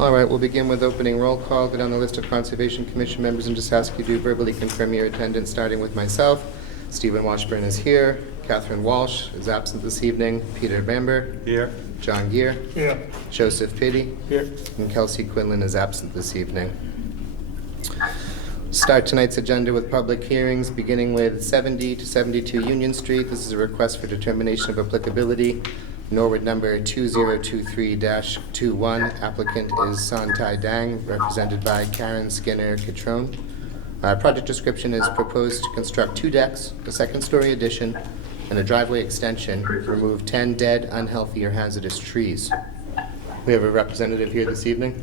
All right, we'll begin with opening roll call. Go down the list of Conservation Commission members and just ask you to verbally confirm your attendance, starting with myself. Stephen Washburn is here. Catherine Walsh is absent this evening. Peter Bamber. Here. John Gear. Here. Joseph Pitty. Here. And Kelsey Quinlan is absent this evening. Start tonight's agenda with public hearings, beginning with 70 to 72 Union Street. This is a request for determination of applicability. Norwood number 2023-21. Applicant is Santai Dang, represented by Karen Skinner Catrone. Project description is proposed to construct 2 decks, a second-story addition, and a driveway extension. Remove 10 dead, unhealthy, or hazardous trees. We have a representative here this evening.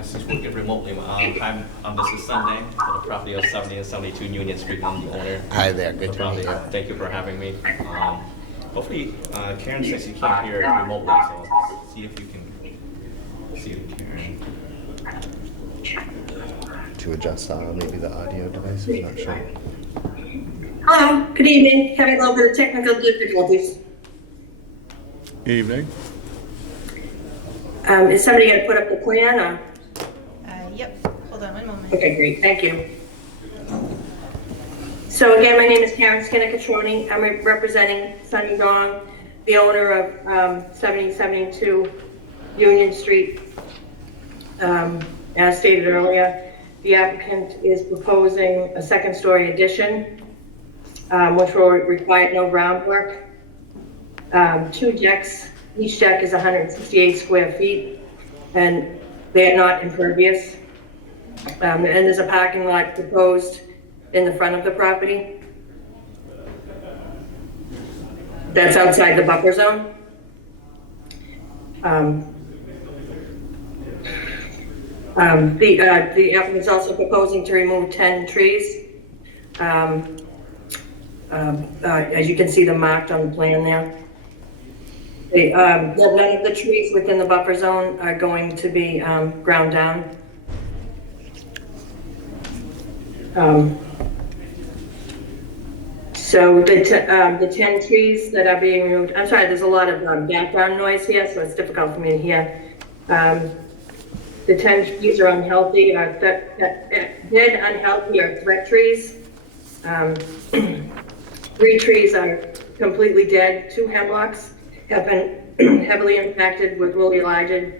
Since working remotely, I'm Mrs. Sunday for the property of 70 and 72 Union Street. I'm the owner. Hi there, good to meet you. Thank you for having me. Hopefully, Karen says you can't hear it remotely, so see if you can see Karen. To adjust maybe the audio device, I'm not sure. Hello, good evening. Having a little bit of technical difficulties. Evening. Is somebody going to put up the plan? Or? Yep. Hold on one moment. Okay, great. Thank you. So again, my name is Karen Skinner Catrone. I'm representing Sunny Dong, the owner of 7072 Union Street. As stated earlier, the applicant is proposing a second-story addition, which will require no groundwork. 2 decks. Each deck is 168 square feet, and they are not impervious. And there's a parking lot proposed in the front of the property. That's outside the buffer zone. The applicant is also proposing to remove 10 trees. As you can see them marked on the plan there. None of the trees within the buffer zone are going to be ground down. So the 10 trees that are being removed, I'm sorry, there's a lot of background noise here, so it's difficult for me to hear. The 10 trees are unhealthy, dead, unhealthy, or threat trees. 3 trees are completely dead. 2 hemlocks have been heavily impacted with woolly lichens.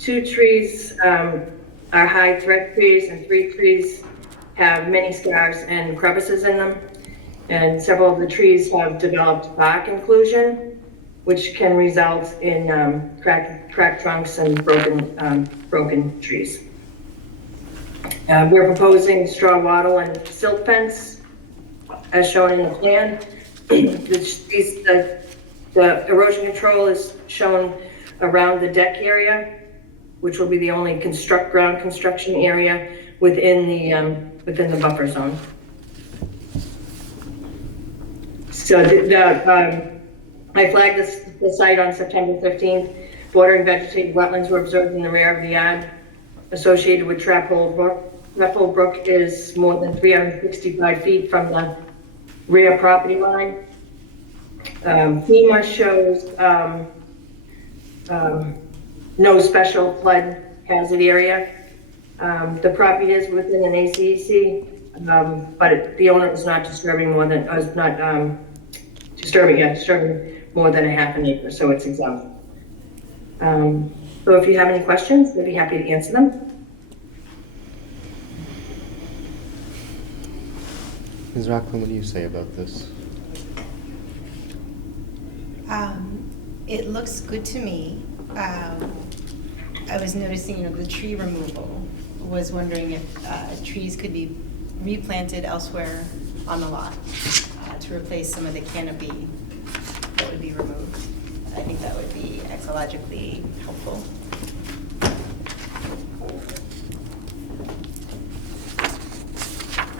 2 trees are high threat trees, and 3 trees have many scars and crevices in them. And several of the trees have developed bark inclusion, which can result in cracked trunks and broken trees. We're proposing straw wattle and silt fence, as shown in the plan. The erosion control is shown around the deck area, which will be the only ground construction area within the buffer zone. So I flagged the site on September 15th. Bordering vegetated wetlands were observed in the rear of the yard associated with Trap Hole Brook. Trap Hole Brook is more than 365 feet from the rear property line. FEMA shows no special flood hazard area. The property is within an ACEC, but the owner is not disturbing more than disturbing more than a half an acre, so it's exempt. So if you have any questions, we'd be happy to answer them. Ms. Rockland, what do you say about this? It looks good to me. I was noticing, the tree removal. Was wondering if trees could be replanted elsewhere on the lot to replace some of the canopy that would be removed. I think that would be ecologically helpful.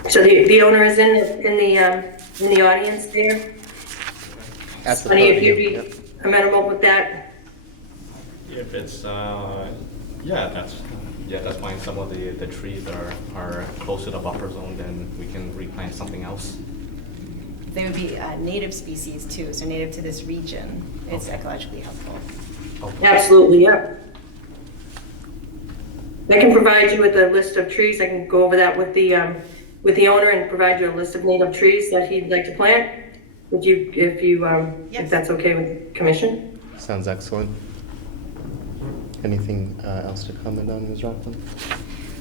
So the owner is in the audience there. At the Sonny, if you'd podium, be yep. amenable with that? If it's, that's fine. Some of the trees are close to the buffer zone, then we can replant something else. They would be native species too, so native to this region. It's Okay. ecologically helpful. Okay. Absolutely, yep. I can provide you with a list of trees. I can go over that with the owner and provide you a list of native trees that he'd like to plant. Would you, if Yes. that's okay with the commission? Sounds excellent. Anything else to comment on, Ms. Rockland?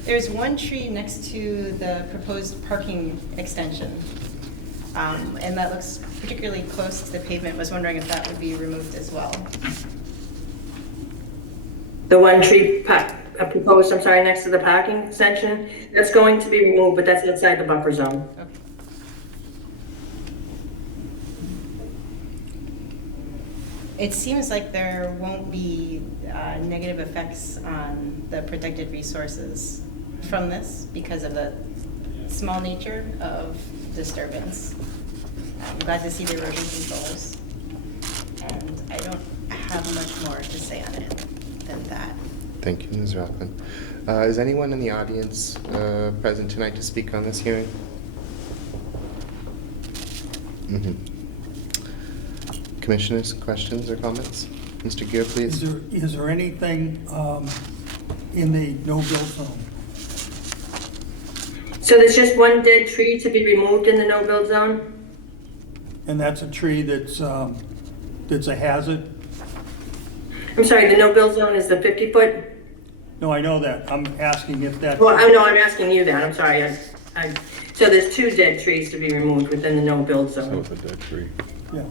There's one tree next to the proposed parking extension. And that looks particularly close to the pavement. Was wondering if that would be removed as well. The one tree proposed, I'm sorry, next to the parking extension, that's going to be removed, but that's outside the buffer zone. Okay. It seems like there won't be negative effects on the protected resources from this because of the small nature of disturbance. I'm glad to see the erosion controls. And I don't have much more to say on it than that. Thank you, Ms. Rockland. Is anyone in the audience present tonight to speak on this hearing? Commissioners, questions or comments? Mr. Gear, please. Is there anything in the no-build zone? So there's just one dead tree to be removed in the no-build zone? And that's a tree that's a hazard? I'm sorry, the no-build zone is the 50-foot? No, I know that. I'm asking if that, Well, no, I'm asking you that, I'm sorry. So there's 2 dead trees to be removed within the no-build So zone. it's a dead tree. yeah.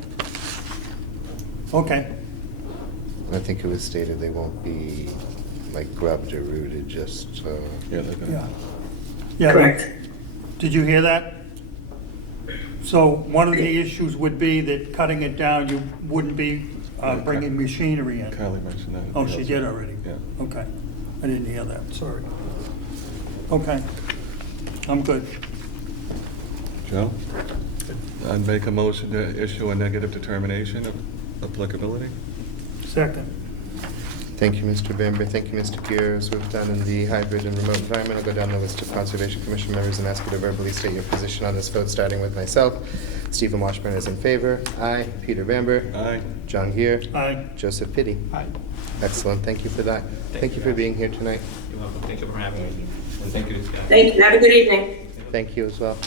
Okay, I think it was stated they won't be like grubbed or rooted, just, Yeah, they're gonna. yeah. Yeah. Correct. Did you hear that? So one of the issues would be that cutting it down, you wouldn't be bringing machinery in. Kylie mentioned that. Oh, she did already? Yeah. Okay. I didn't hear that, sorry. Okay. I'm good. Joe? I'd make a motion to issue a negative determination of applicability. Second. thank you, Mr. Bamber, thank you, Mr. Gear. As we've done in the hybrid and remote environment, I'll go down the list of Conservation Commission members and ask you to verbally state your position on this vote, starting with myself. Stephen Washburn is in favor. Aye. Peter Bamber. Aye. John Gear. Aye. Joseph Pitti. Aye. Excellent, thank you for that. Thank you for guys. being here tonight. You're welcome. Thank you for having me. And thank you, guys. Thank you, have a good evening. Thank you as well.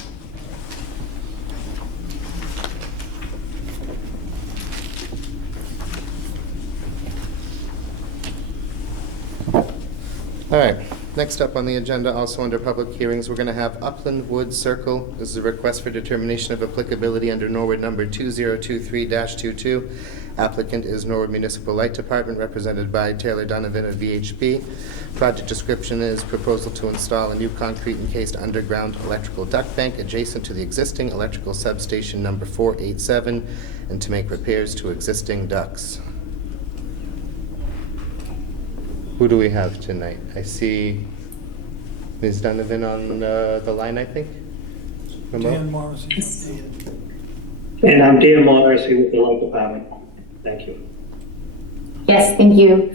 All right, next up on the agenda, also under public hearings, we're going to have Upland Woods Circle. This is a request for determination of applicability under Norwood number 2023-22. Applicant is Norwood Municipal Light Department, represented by Taylor Donovan of VHB. Project description is proposal to install a new concrete encased underground electrical duct bank adjacent to the existing electrical substation number 487 and to make repairs to existing ducts. Who do we have tonight? I see Ms. Donovan on the line, I think. Remote? Dan Morrison updated. And I'm Dan Morrissey with the Light Department. Thank you. Yes, thank you.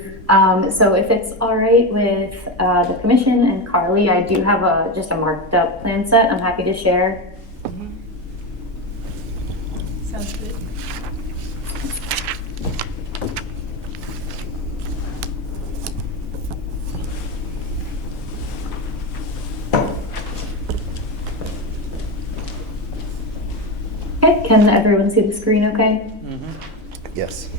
So if it's all right with the commission and Carly, I do have just a marked up plan set I'm happy to share. Sounds good. Okay, can everyone see the screen okay? Yes.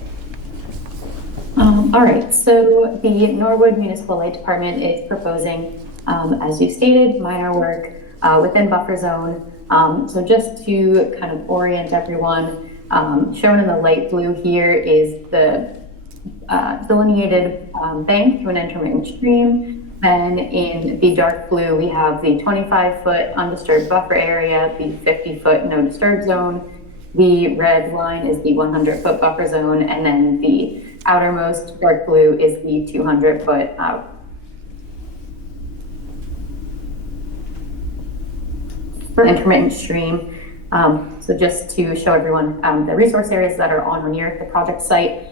All right, so the Norwood Municipal Light Department is proposing, as you stated, minor work within buffer zone. So just to kind of orient everyone, shown in the light blue here is the delineated bank to an intermittent stream. Then in the dark blue, we have the 25-foot undisturbed buffer area, the 50-foot no disturb zone. The red line is the 100-foot buffer zone, and then the outermost dark blue is the 200-foot intermittent stream. So just to show everyone the resource areas that are on or near the project site.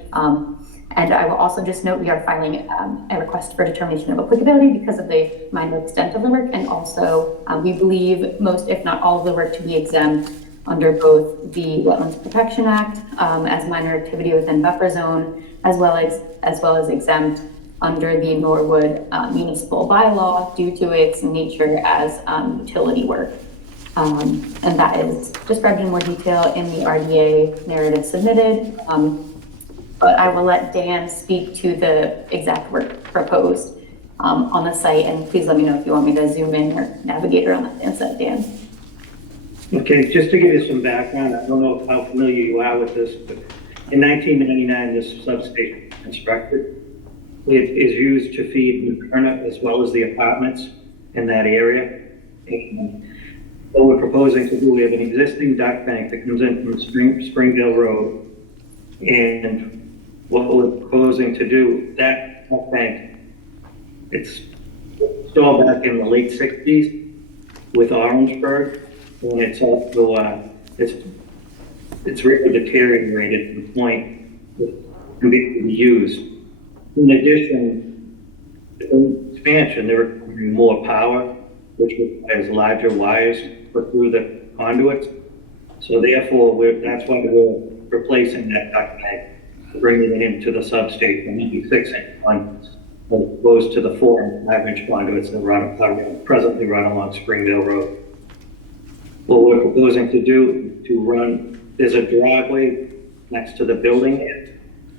And I will also just note we are filing a request for determination of applicability because of the minor extent of the work. And also we believe most, if not all of the work to be exempt under both the Wetlands Protection Act as minor activity within buffer zone, as well as exempt under the Norwood municipal bylaw due to its nature as utility work. And that is described in more detail in the RDA narrative submitted. But I will let Dan speak to the exact work proposed on the site, and please let me know if you want me to zoom in or navigate around that instead, Dan. Okay, just to give you some background, I don't know how familiar you are with this, but in 1999, this substation was constructed. It is used to feed Moderna as well as the apartments in that area. And what we're proposing to do, we have an existing duct bank that comes in from Springdale Road. And what we're proposing to do, that duct bank, it's installed back in the late 60s with Orangeburg. And it's also, it's really deteriorated to the point it can be used. In addition, the expansion, they're requiring more power, which requires larger wires put through the conduits. So therefore, that's why we're replacing that duct bank, bringing it into the substation, maybe 6-inch conduits, as opposed to the 4 and 5-inch conduits that presently run along Springdale Road. What we're proposing to do there's a driveway next to the building.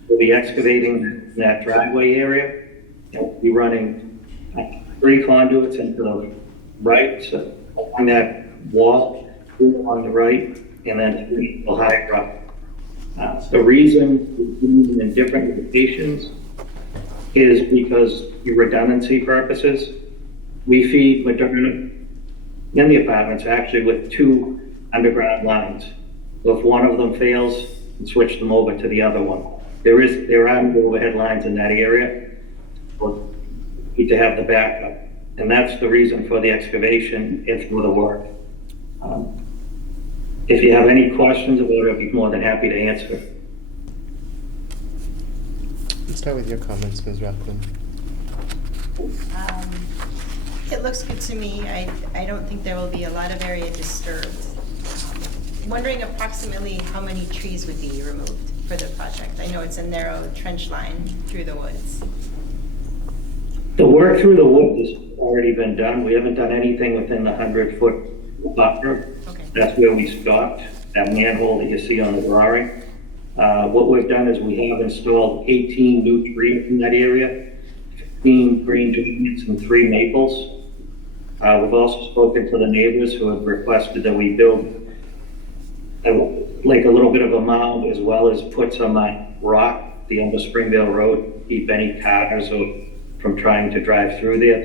We'll be excavating that driveway area. And we'll be running 3 conduits into the right, so on that wall, 2 on the right, and then 3 will higher up. The reason we're doing them in different locations is because for redundancy purposes, we feed Moderna in the apartments actually with 2 underground lines. So if one of them fails, we switch them over to the other one. There are overhead lines in that area. We'll need to have the backup. And that's the reason for the excavation and for the work. If you have any questions about it, I'd be more than happy to answer. Let's start with your comments, Ms. Rothman. It looks good to me. I don't think there will be a lot of area disturbed. Wondering approximately how many trees would be removed for the project. I know it's a narrow trench line through the woods. The work through the woods has already been done. We haven't done anything within the 100-foot buffer. Okay. That's where we stopped, that manhole that you see on the drawing. What we've done is we have installed 18 new trees in that area, 15 green giants and 3 maples. We've also spoken to the neighbors who have requested that we build like a little bit of a mound as well as put some rock at the end of Springdale Road, keep any cars from trying to drive through there.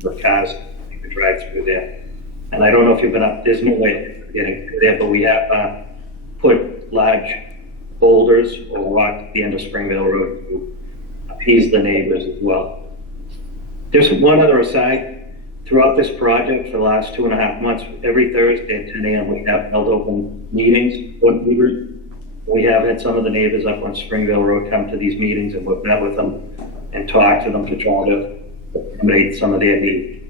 The cars could drive through there. And I don't know if you've been up, there's no way of getting through there, but we have put large boulders or rock at the end of Springdale Road to appease the neighbors as well. Just one other aside. Throughout this project for the last 2.5 months, every Thursday at 10 a.m. we have held open meetings with neighbors. We have had some of the neighbors up on Springdale Road come to these meetings, and we've met with them and talked to them to try to accommodate some of their needs.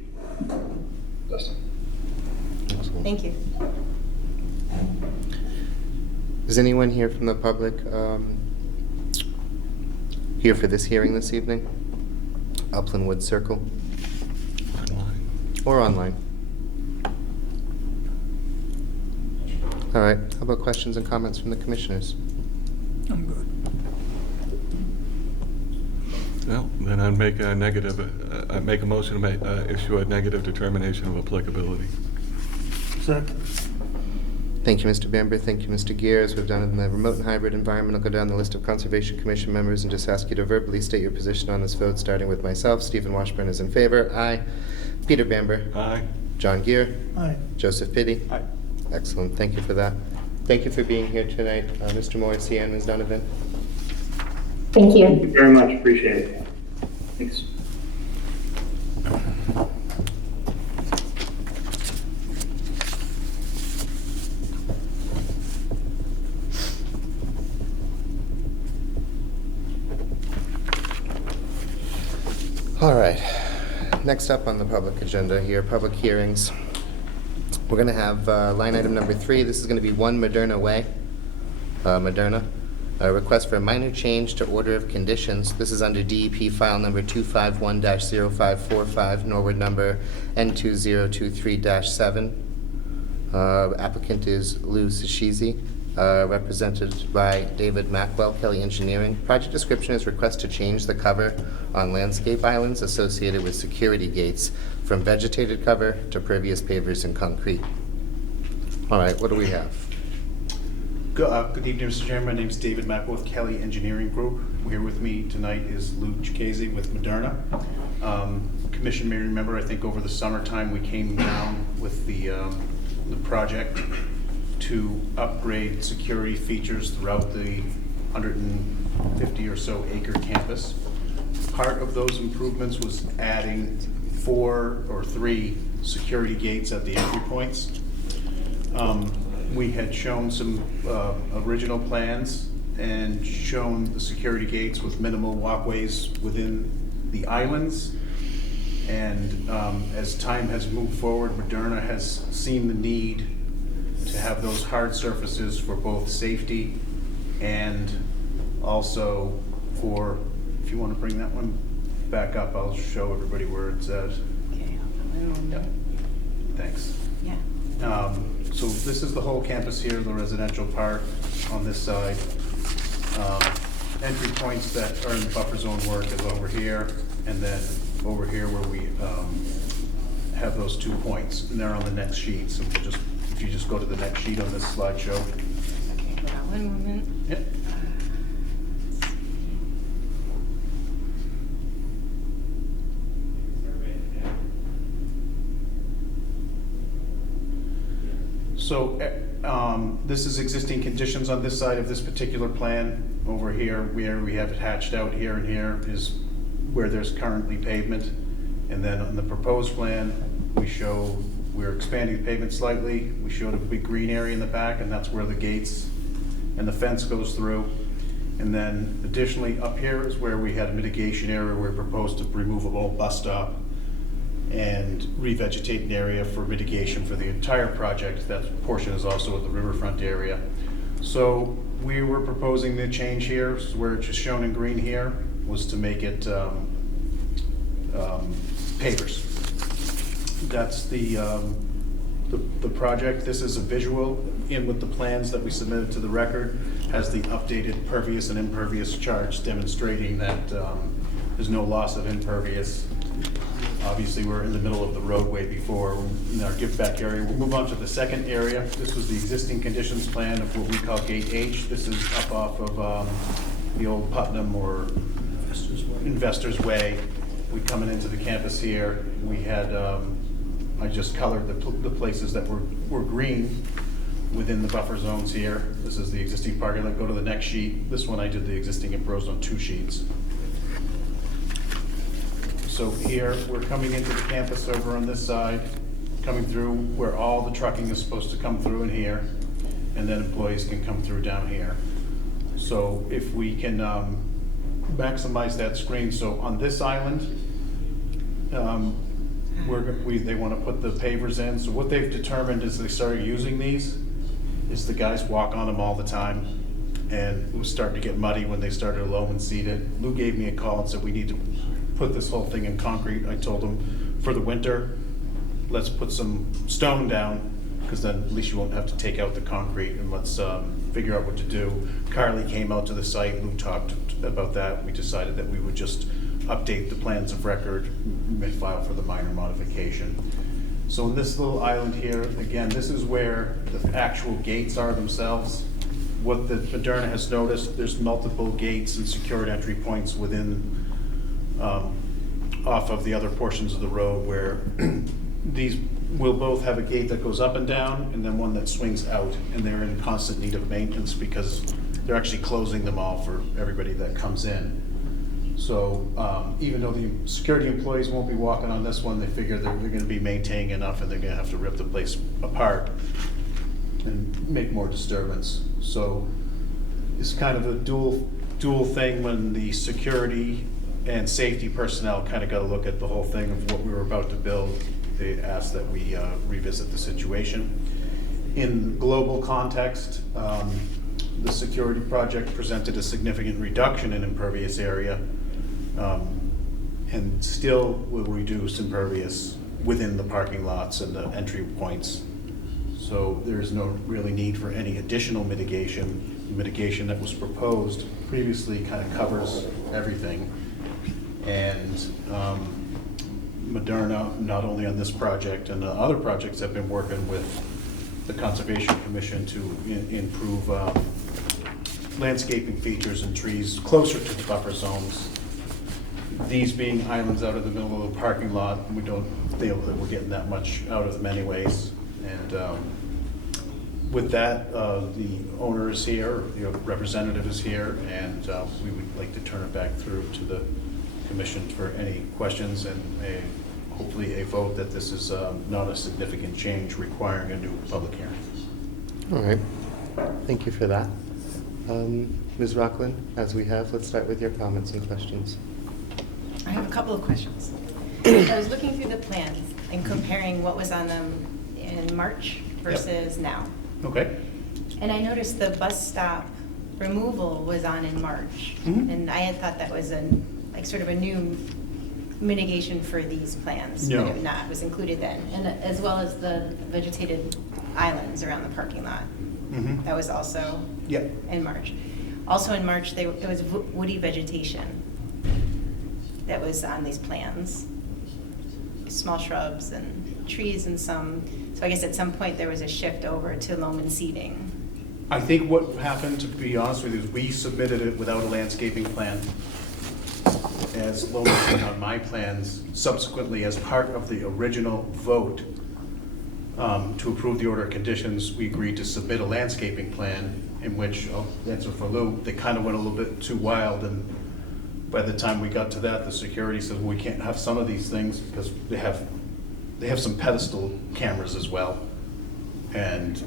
Thank you. Is anyone here from the public here for this hearing this evening? Upland Woods Circle? Or online? All right, how about questions and comments from the commissioners? I'm good. Well, then I'd make a motion to issue a negative determination of applicability. Second. Thank you, Mr. Bamber. Thank you, Mr. Gear. As we've done in the remote and hybrid environment, I'll go down the list of Conservation Commission members and just ask you to verbally state your position on this vote, starting with myself. Stephen Washburn is in favor. Aye. Peter Bamber. Aye. John Gear. Aye. Joseph Fitty. Aye. Excellent. Thank you for that. Thank you for being here tonight, Mr. Morrissey and Ms. Donovan. Thank you. Thank you very much, appreciate it. Thanks. All right, next up on the public agenda here, public hearings. We're gonna have line item number 3. This is gonna be 1 Moderna Way, Moderna. A request for a minor change to order of conditions. This is under DEP file number 251-0545, Norwood number N2023-7. Applicant is Lou Sashizi, represented by David Mackwell, Kelly Engineering. Project description is request to change the cover on landscape islands associated with security gates from vegetated cover to pervious pavers and concrete. All right, what do we have? Good evening, Mr. Chairman. My name is David Mackwell with Kelly Engineering Group. Here with me tonight is Lou Chikese with Moderna. Commission may remember, I think over the summertime, we came down with the project to upgrade security features throughout the 150 or so acre campus. Part of those improvements was adding 4 or 3 security gates at the entry points. We had shown some original plans and shown the security gates with minimal walkways within the islands. And as time has moved forward, Moderna has seen the need to have those hard surfaces for both safety and also for, if you want to bring that one back up, I'll show everybody where it's at. Okay, I'll put my own. Yep. Thanks. Yeah. So this is the whole campus here, the residential part on this side. Entry points that are in the buffer zone work is over here, and then over here where we have those 2 points, and they're on the next sheet. So we'll just, if you just go to the next sheet on this slideshow. Okay, wow, one moment. Yep. So this is existing conditions on this side of this particular plan. Over here, where we have it hatched out here and here is where there's currently pavement. And then on the proposed plan, we show we're expanding the pavement slightly. We showed a big green area in the back, and that's where the gates and the fence goes through. And then additionally, up here is where we had a mitigation area where we proposed a removable bus stop and revegetate an area for mitigation for the entire project. That portion is also in the riverfront area. So we were proposing the change here, where it's just shown in green here, was to make it pavers. That's the project. This is a visual in with the plans that we submitted to the record, has the updated pervious and impervious charts demonstrating that there's no loss of impervious. Obviously, we're in the middle of the roadway before, in our give back area. We'll move on to the second area. This was the existing conditions plan of what we call Gate H. This is up off of the old Putnam or Investors Way. We coming into the campus here. We had, I just colored the places that were green within the buffer zones here. This is the existing parking lot. Go to the next sheet. This one I did the existing imposed on 2 sheets. So here, we're coming into the campus over on this side, coming through where all the trucking is supposed to come through in here, and then employees can come through down here. So if we can maximize that screen, so on this island, they want to put the pavers in. So what they've determined as they started using these is the guys walk on them all the time, and it was starting to get muddy when they started low and seeded. Lou gave me a call and said we need to put this whole thing in concrete. I told him for the winter, let's put some stone down, because then at least you won't have to take out the concrete, and let's figure out what to do. Carly came out to the site, Lou talked about that. We decided that we would just update the plans of record, file for the minor modification. So in this little island here, again, this is where the actual gates are themselves. What the Moderna has noticed, there's multiple gates and secured entry points within off of the other portions of the road where these will both have a gate that goes up and down and then one that swings out, and they're in constant need of maintenance because they're actually closing them all for everybody that comes in. So even though the security employees won't be walking on this one, they figure they're going to be maintaining enough and they're going to have to rip the place apart and make more disturbance. So it's kind of a dual thing when the security and safety personnel kind of got a look at the whole thing of what we were about to build. They asked that we revisit the situation. In global context, the security project presented a significant reduction in impervious area, and still will reduce impervious within the parking lots and the entry points. So there is no really need for any additional mitigation. The mitigation that was proposed previously kind of covers everything. And Moderna, not only on this project and the other projects, have been working with the Conservation Commission to improve landscaping features and trees closer to the buffer zones. These being islands out of the middle of the parking lot, we don't feel that we're getting that much out of them anyways. And with that, the owner is here, the representative is here, and we would like to turn it back through to the commission for any questions and hopefully a vote that this is not a significant change requiring a new public hearing. All right, thank you for that. Ms. Rockland, as we have, let's start with your comments and questions. I have a couple of questions. I was looking through the plans and comparing what was on them in March versus now. Okay. And I noticed the bus stop removal was on in March. Mhm. And I had thought that was like sort of a new mitigation for these plans. No. But it not, was included then. And as well as the vegetated islands around the parking lot. Mm-hmm. That was also Yep. in March. Also in March, it was woody vegetation that was on these plans. Small shrubs and trees and some, so I guess at some point there was a shift over to loam and seeding. I think what happened, to be honest with you, is we submitted it without a landscaping plan. As low on my plans, subsequently, as part of the original vote to approve the order of conditions, we agreed to submit a landscaping plan in which, I'll answer for Lou, they kind of went a little bit too wild, and by the time we got to that, the security said, well, we can't have some of these things because they have some pedestal cameras as well. And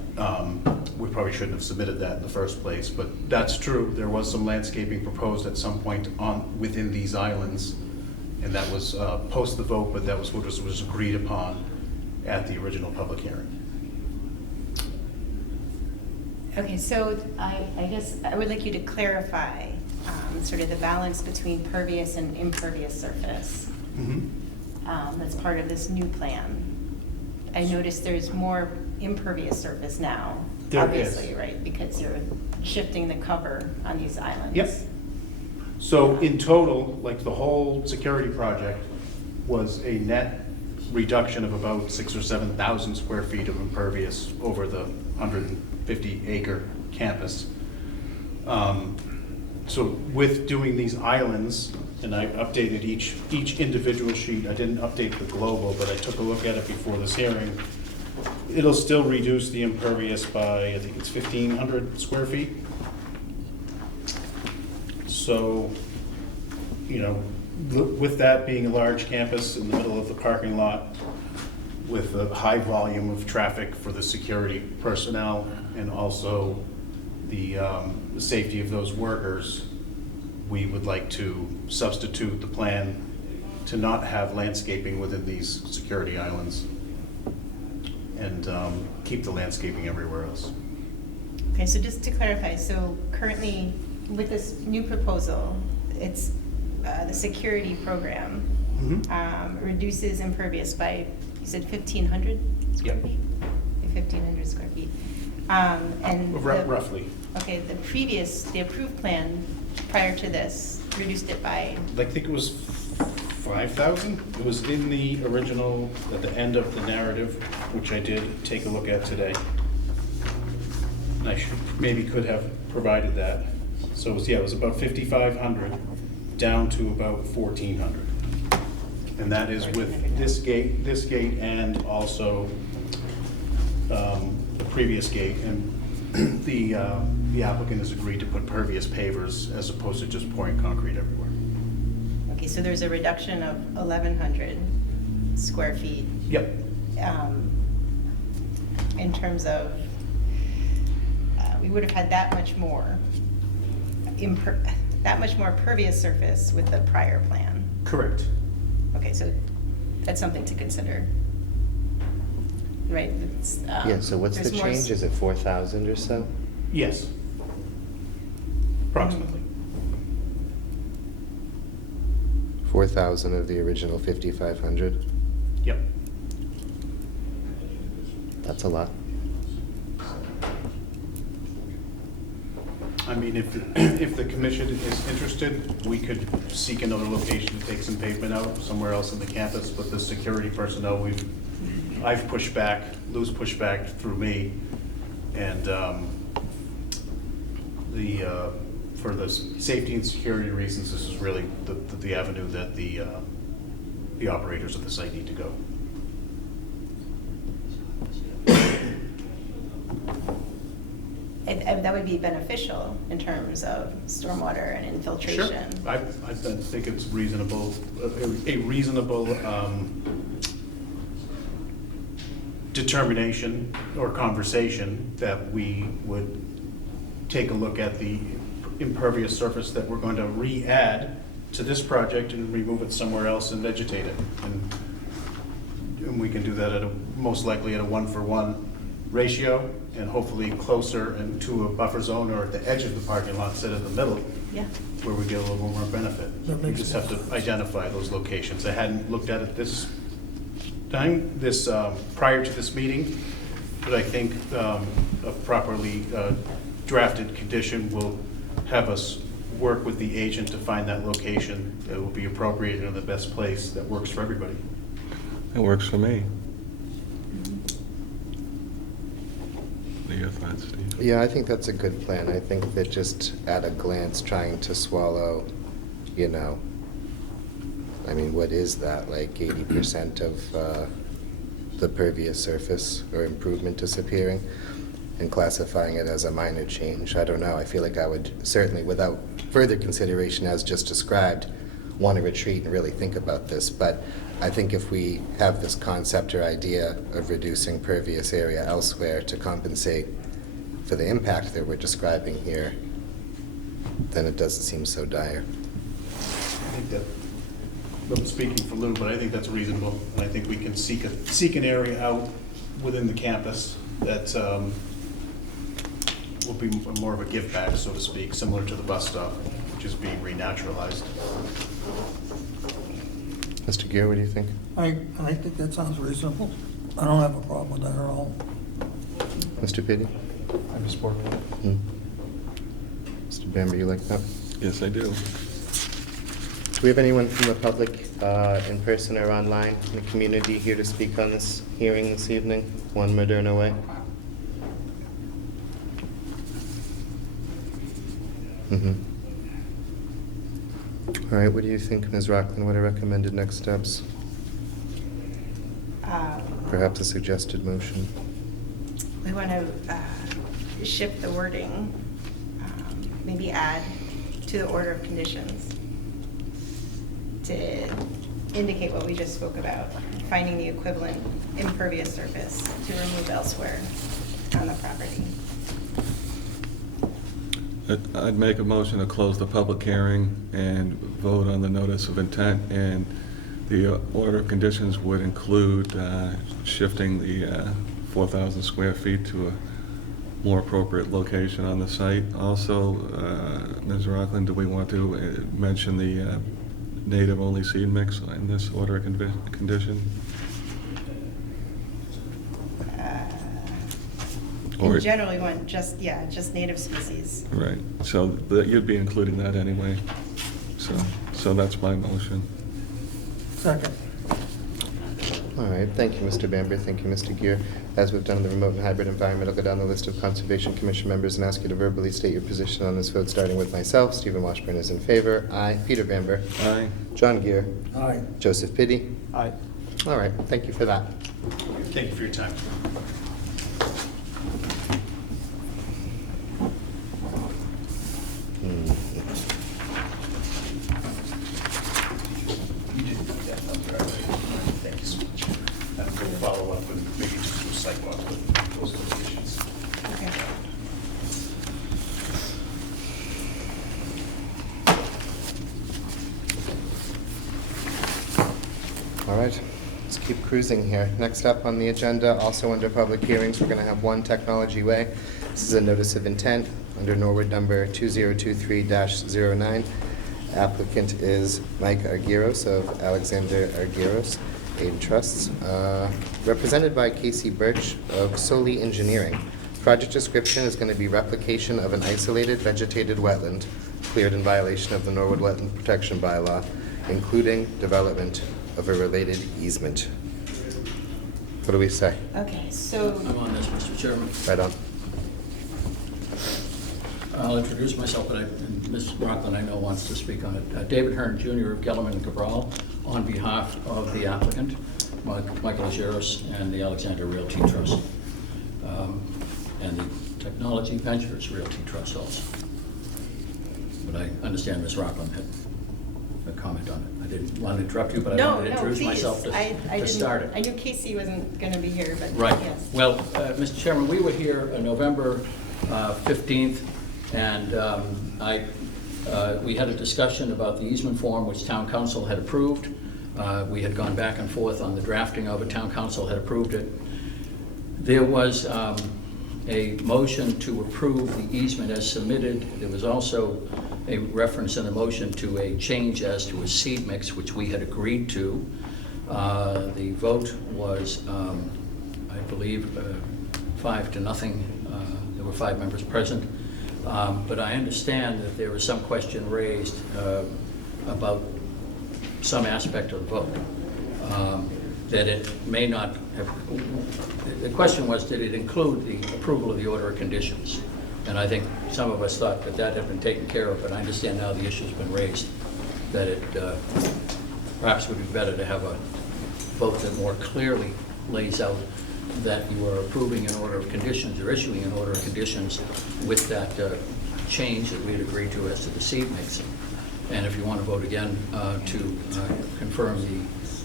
we probably shouldn't have submitted that in the first place, but that's true. There was some landscaping proposed at some point within these islands, and that was post the vote, but that was what was agreed upon at the original public hearing. Okay, so I guess I would like you to clarify sort of the balance between pervious and impervious surface. That's part of this new plan. I noticed there's more impervious surface now. There obviously, is. right? Because you're shifting the cover on these islands. Yep. So in total, like the whole security project was a net reduction of about 6,000 or 7,000 square feet of impervious over the 150-acre campus. So with doing these islands, and I updated each individual sheet, I didn't update the global, but I took a look at it before this hearing. It'll still reduce the impervious by, I think it's 1,500 square feet. So, you know, with that being a large campus in the middle of the parking lot, with a high volume of traffic for the security personnel and also the safety of those workers, we would like to substitute the plan to not have landscaping within these security islands and keep the landscaping everywhere else. Okay, so just to clarify, so currently with this new proposal, it's the security program reduces impervious by, you said 1,500 square Yep. feet? 1,500 square feet. And Roughly. okay, the approved plan prior to this reduced it by, I think it was 5,000. It was in the original, at the end of the narrative, which I did take a look at today. And I maybe could have provided that. So it was, yeah, it was about 5,500 down to about 1,400. And that is with this gate and also the previous gate. And the applicant has agreed to put pervious pavers as opposed to just pouring concrete everywhere. okay, so there's a reduction of 1,100 square feet. Yep. In terms of, we would have had that much more that much more pervious surface with the prior plan. Correct. Okay, so that's something to consider. Right? It's, Yeah, so what's the there's more change? Is it 4,000 or so? Yes. Approximately. 4,000 of the original 5,500? Yep. That's a lot. I mean, if the commission is interested, we could seek another location to take some pavement out somewhere else in the campus, but the security personnel, I've pushed back, Lou's pushed back through me, and for the safety and security reasons, this is really the avenue that the operators of the site need to go. that would be beneficial in terms of stormwater and infiltration. Sure, I think it's reasonable, a reasonable determination or conversation that we would take a look at the impervious surface that we're going to re-add to this project and remove it somewhere else and vegetate it. And we can do that most likely at a 1-for-1 ratio, and hopefully closer and to a buffer zone or at the edge of the parking lot instead of the middle, Yeah. where we get a little more benefit. We just have to identify those locations. I hadn't looked at it this time, prior to this meeting, but I think a properly drafted condition will have us work with the agent to find that location that will be appropriate and the best place that works for everybody. It works for me. What are your thoughts, Steve? Yeah, I think that's a good plan. I think that just at a glance, trying to swallow, I mean, what is that, like 80% of the pervious surface or improvement disappearing, and classifying it as a minor change? I don't know. I feel like I would certainly, without further consideration as just described, want to retreat and really think about this. But I think if we have this concept or idea of reducing pervious area elsewhere to compensate for the impact that we're describing here, then it doesn't seem so dire. I think that, I'm speaking for Lou, but I think that's reasonable, and I think we can seek an area out within the campus that will be more of a give back, so to speak, similar to the bus stop, which is being renaturalized. Mr. Gear, what do you think? I think that sounds reasonable. I don't have a problem with that at all. Mr. Pitty? I'm a sport man. Hmm. Mr. Bamber, you like that? Yes, I do. Do we have anyone from the public, in person or online, in the community here to speak on this hearing this evening? 1 Moderna Way. Mm-hmm. All right, what do you think, Ms. Rockland? What are recommended next steps? Perhaps a suggested motion? We want to shift the wording, maybe add to the order of conditions to indicate what we just spoke about, finding the equivalent impervious surface to remove elsewhere on the property. I'd make a motion to close the public hearing and vote on the notice of intent, and the order of conditions would include shifting the 4,000 square feet to a more appropriate location on the site. Also, Ms. Rockland, do we want to mention the native-only seed mix in this order of condition? In general, we want just native species. Right, so you'd be including that anyway. So that's my motion. Second. All right, thank you, Mr. Bamber. Thank you, Mr. Gear. As we've done in the remote and hybrid environment, I'll go down the list of Conservation Commission members and ask you to verbally state your position on this vote, starting with myself. Stephen Washburn is in favor. Aye. Peter Bamber. Aye. John Gear. Aye. Joseph Pitty. Aye. All right, thank you for that. Thank you for your time. Thank you so much. And we'll follow up and maybe just do a sidewalk with those locations. Okay. keep cruising here. Next up on the agenda, also under public hearings, we're going to have One Technology Way. This is a notice of intent under Norwood number 2023-09. Applicant is Mike Argyros of Alexander Argyros Aid Trusts, represented by Casey Birch of Soli Engineering. Project description is going to be replication of an isolated vegetated wetland cleared in violation of the Norwood Wetland Protection Bylaw, including development of a related easement. What do we say? Okay, so, I'm on this, Mr. Chairman. Right on. I'll introduce myself, but Ms. Rockland, I know, wants to speak on it. David Hearn, Jr. of Gellerman and Cabral, on behalf of the applicant, Michael Ageros, and the Alexander Realty Trust, and the Technology Ventures Realty Trust also. But I understand Ms. Rockland had a comment on it. I didn't want to interrupt you, but I no, wanted to no, introduce please. myself I to didn't- start it. I knew Casey wasn't going to be here, but Right. yes. Well, Mr. Chairman, we were here on November 15th, and we had a discussion about the easement form which Town Council had approved. We had gone back and forth on the drafting of it. Town Council had approved it. There was a motion to approve the easement as submitted. There was also a reference in the motion to a change as to a seed mix, which we had agreed to. The vote was, I believe, 5-0. There were 5 members present. But I understand that there was some question raised about some aspect of the vote. That it may not have, the question was, did it include the approval of the order of conditions? And I think some of us thought that that had been taken care of, but I understand now the issue's been raised, that it perhaps would be better to have a vote that more clearly lays out that you are approving an order of conditions or issuing an order of conditions with that change that we had agreed to as to the seed mixing. And if you want to vote again to confirm the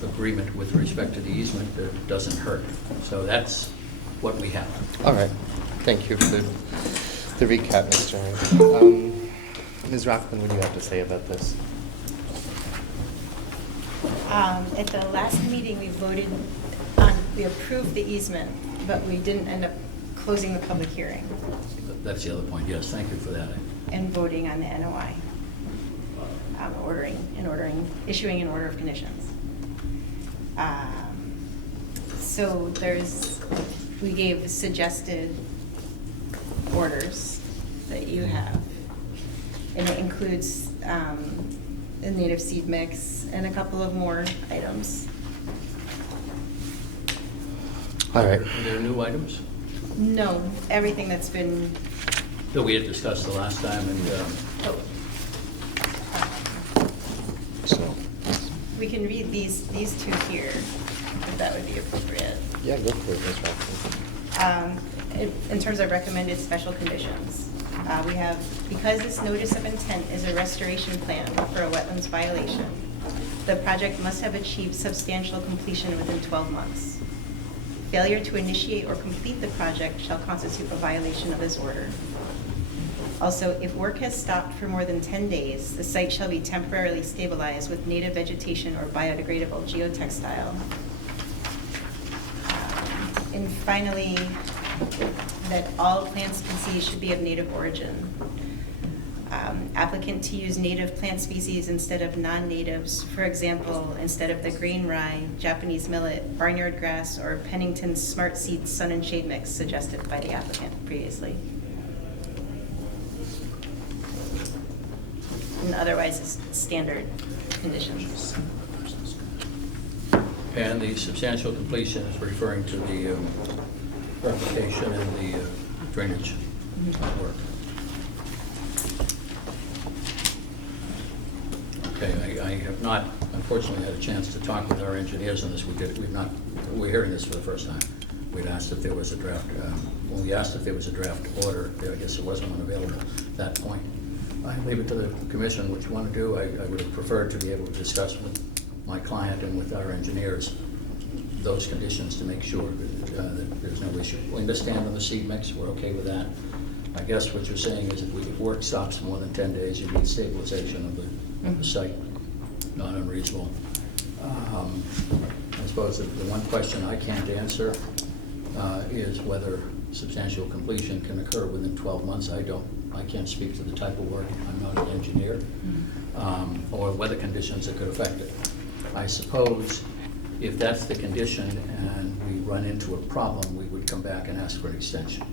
agreement with respect to the easement, it doesn't hurt. So that's what we have. All right. Thank you for the recap, Mr. Hearn. Ms. Rockland, what do you have to say about this? At the last meeting, we approved the easement, but we didn't end up closing the public hearing That's the other point. Yes, thank you for that. and voting on the NOI, issuing an order of conditions. So we gave suggested orders that you have, and it includes a native seed mix and a couple of more items. All right. Are there new items No, everything that's been, that we had discussed the last time? And So, we can read these two here, if that would be appropriate. yeah, go for it, Ms. Rockland. In terms of recommended special conditions, we have, because this notice of intent is a restoration plan for a wetlands violation, the project must have achieved substantial completion within 12 months. Failure to initiate or complete the project shall constitute a violation of this order. Also, if work has stopped for more than 10 days, the site shall be temporarily stabilized with native vegetation or biodegradable geotextile. And finally, that all plant species should be of native origin. Applicant to use native plant species instead of non-natives, for example, instead of the green rye, Japanese millet, barnyard grass, or Pennington's Smart Seeds Sun and Shade Mix suggested by the applicant previously. And otherwise, it's standard conditions. And the substantial completion is referring to the replication and the drainage work. Okay, I have not, unfortunately, had a chance to talk with our engineers on this. We're hearing this for the first time. We'd asked if there was a draft, when we asked if there was a draft order, I guess there wasn't one available at that point. I leave it to the commission what you want to do. I would have preferred to be able to discuss with my client and with our engineers those conditions to make sure that there's no issue. We understand on the seed mix, we're okay with that. I guess what you're saying is if work stops more than 10 days, you need stabilization of the site, not unreasonable. As suppose the one question I can't answer is whether substantial completion can occur within 12 months. I can't speak to the type of work, I'm not an engineer, or weather conditions that could affect it. I suppose if that's the condition and we run into a problem, we would come back and ask for an extension.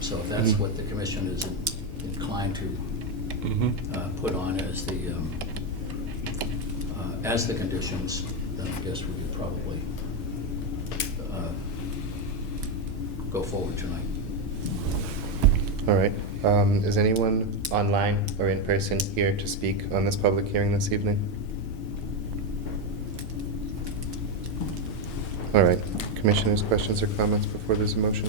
So if that's what the commission is inclined to put on as the conditions, then I guess we would probably go forward tonight. All right. Is anyone online or in person here to speak on this public hearing this evening? All right. Commissioners, questions or comments before there's a motion?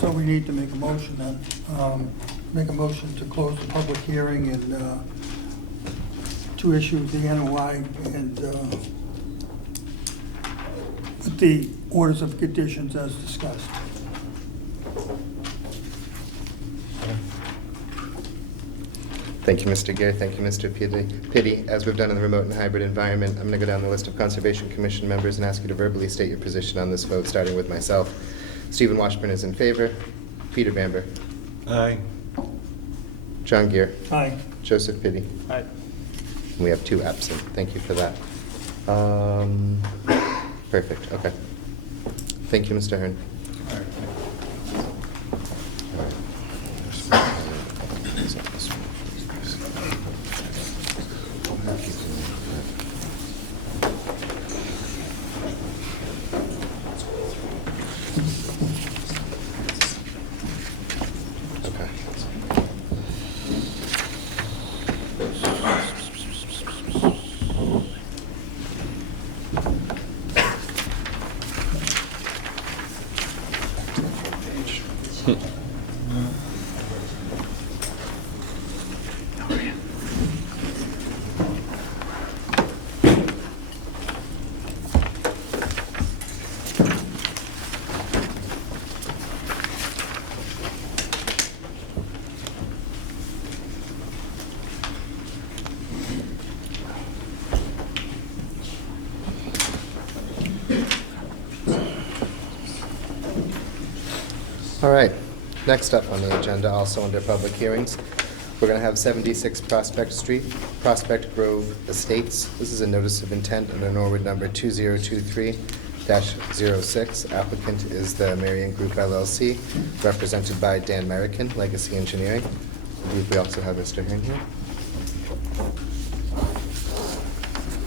So we need to make a motion then. Make a motion to close the public hearing and to issue the NOI and the orders of conditions as discussed. Thank you, Mr. Gare. Thank you, Mr. Pitty. As we've done in the remote and hybrid environment, I'm going to go down the list of Conservation Commission members and ask you to verbally state your position on this vote, starting with myself. Stephen Washburn is in favor. Peter Bamber. Aye. John Gere. Aye. Joseph Pitty. Aye. We have 2 absent. Thank you for that. Perfect. Okay. Thank you, Mr. Hearn. All right. Okay. All right, next up on the agenda, also under public hearings, we're going to have 76 Prospect Street, Prospect Grove Estates. This is a notice of intent under Norwood number 2023-06. Applicant is the Marion Group LLC, represented by Dan Merrican, Legacy Engineering. I believe we also have Mr. Hearn here.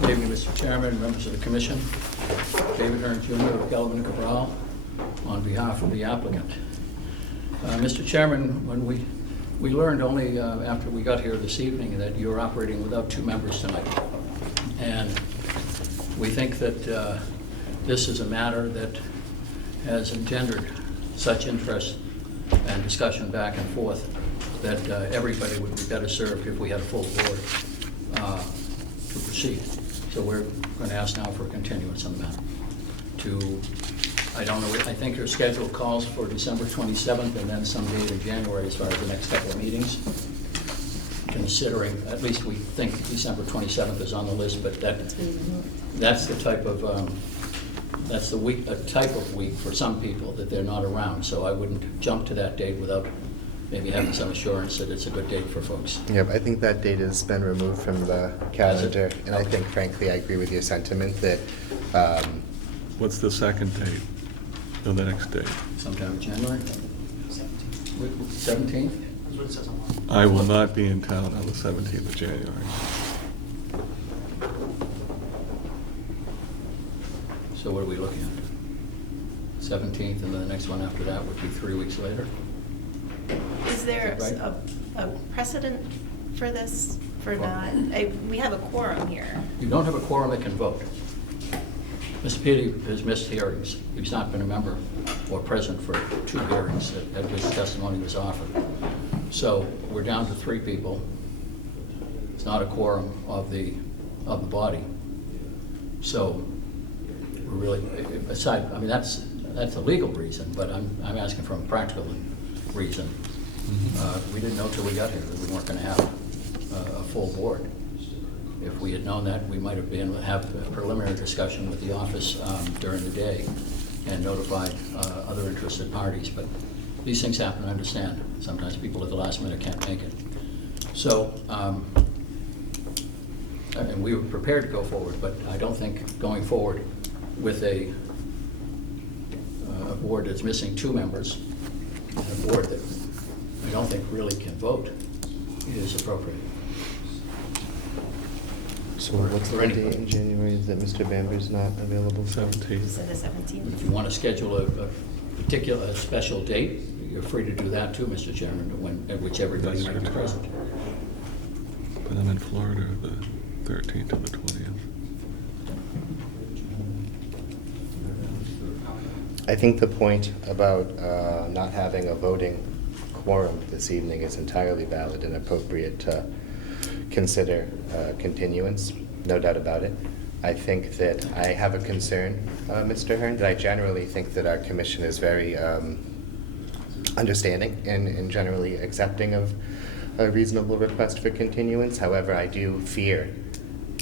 Good evening, Mr. Chairman, members of the commission. David Hearn Jr. of Galvin and Cabral on behalf of the applicant. Mr. Chairman, when we learned only after we got here this evening that you're operating without 2 members tonight. And we think that this is a matter that has engendered such interest and discussion back and forth that everybody would be better served if we had a full board to proceed. So we're going to ask now for a continuance on the matter. I don't know, I think your schedule calls for December 27th and then some date in January as far as the next couple of meetings. Considering, at least we think December 27th is on the list, but that's the type of, that's the week, a type of week for some people that they're not around. So I wouldn't jump to that date without maybe having some assurance that it's a good date for folks. Yep, I think that date has been removed from the calendar, and I think frankly I agree with your sentiment that What's the second date? The next date? Sometime in January? 17th? I will not be in town on the 17th of January. So what are we looking at? 17th, and then the next one after that would be 3 weeks later? Is there Is that right? a precedent for this, for not, we have a quorum here. You don't have a quorum that can vote. Mr. Petty has missed hearings. He's not been a member or present for 2 hearings at which testimony was offered. So we're down to 3 people. It's not a quorum of the body. So we're really, aside, I mean, that's a legal reason, but I'm asking from a practical reason. We didn't know till we got here that we weren't going to have it. a full board. If we had known that, we might have been able to have a preliminary discussion with the office during the day and notified other interested parties, but these things happen, I understand. Sometimes people at the last minute can't make it. So, and we were prepared to go forward, but I don't think going forward with a board that's missing 2 members, and a board that I don't think really can vote, is appropriate. So what's the date in January that Mr. Bamber's not available for? 17th. So the 17th. If you want to schedule a particular, a special date, you're free to do that too, Mr. Chairman, at which everybody might be present. But I'm in Florida the 13th to the 20th. I think the point about not having a voting quorum this evening is entirely valid and appropriate to consider continuance, no doubt about it. I think that I have a concern, Mr. Hearn, that I generally think that our commission is very understanding and generally accepting of a reasonable request for continuance. However, I do fear,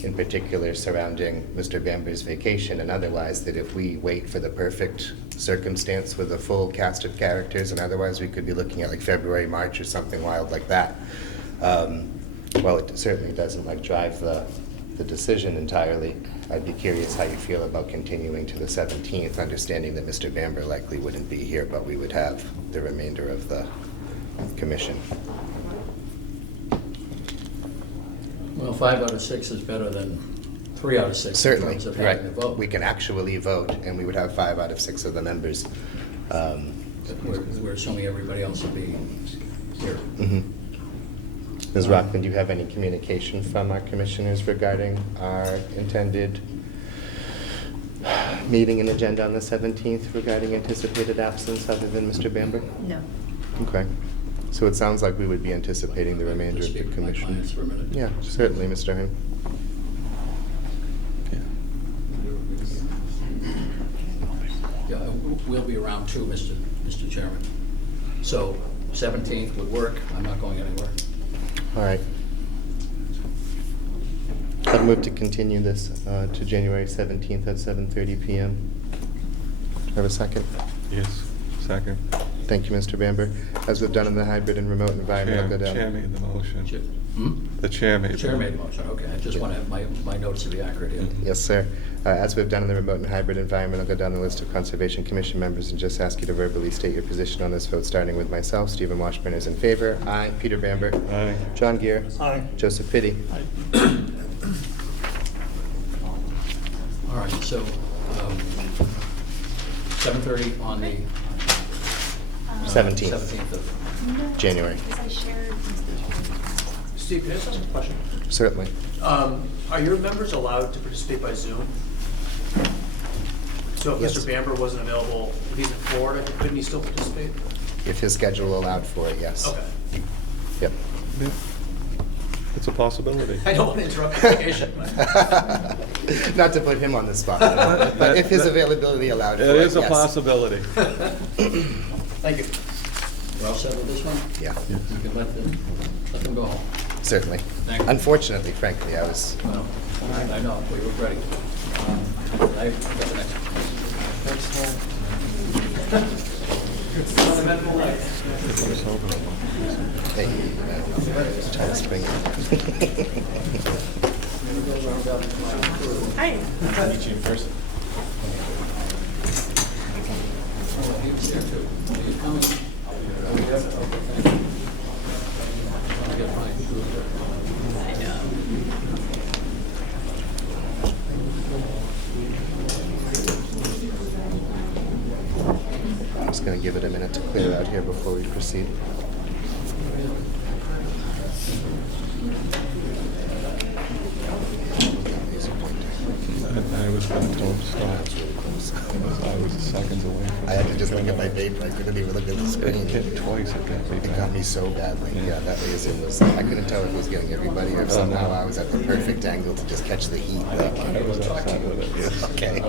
in particular surrounding Mr. Bamber's vacation and otherwise, that if we wait for the perfect circumstance with a full cast of characters, and otherwise we could be looking at like February, March or something wild like that. Well, it certainly doesn't like drive the decision entirely. I'd be curious how you feel about continuing to the 17th, understanding that Mr. Bamber likely wouldn't be here, but we would have the remainder of the commission. Well, 5 out of 6 is better than 3 out of 6 in Certainly, terms of right. having the vote. We can actually vote, and we would have 5 out of 6 of the members. We're assuming everybody else will be here. Ms. Rockland, do you have any communication from our commissioners regarding our intended meeting and agenda on the 17th regarding anticipated absence other than Mr. Bamber? No. Okay. So it sounds like we would be anticipating the remainder of the Speak with my commission. clients for a minute. Yeah, certainly, Mr. Hearn. Yeah, we'll be around too, Mr. Chairman. So 17th would work. I'm not going anywhere. All right. I'd move to continue this to January 17th at 7:30 p.m. Have a second? Yes, second. Thank you, Mr. Bamber. As we've done in the hybrid and remote environment, I'll go down. Chair made the motion. Hmm? The chair made The the chair made motion. the motion, okay. I just want to have my notes to be accurate here. Yes, sir. As we've done in the remote and hybrid environment, I'll go down the list of Conservation Commission members and just ask you to verbally state your position on this vote, starting with myself. Stephen Washburn is in favor. Aye. Peter Bamber. Aye. John Gear. Aye. Joseph Fitty. All right, so 7:30 on the 17th 17th of January. Because I shared Steve, can I just ask a question? Certainly. Are your members allowed to participate by Zoom? So if Yes. Mr. Bamber wasn't available, if he's in Florida, couldn't he still participate? If his schedule allowed for it, yes. Okay. Yep. Yeah. It's a possibility. I don't want to interrupt your vacation. Not to put him on the spot, but if his availability allowed for It it, is a yes. possibility. Thank you. We're all set with this one? Yeah, You can let them go home. certainly. Thank you. Unfortunately, frankly, I was Well, I know, we were ready. I got the next one. Hey, trying to spring it. Hi. Meet you in person. He was there too. Are you coming? Oh, yeah, okay, thank you. I'll get mine. I know. I'm just going to give it a minute to clear out here before we proceed. I was going to stop. I was seconds away from I had to just look at my paper. I couldn't even look at the It screen. hit twice, it got me It got back. me so badly. Yeah, that reason was, I couldn't tell if it was getting everybody or if somehow I was at the perfect angle to just catch the heat. Like, I was upset with it. okay.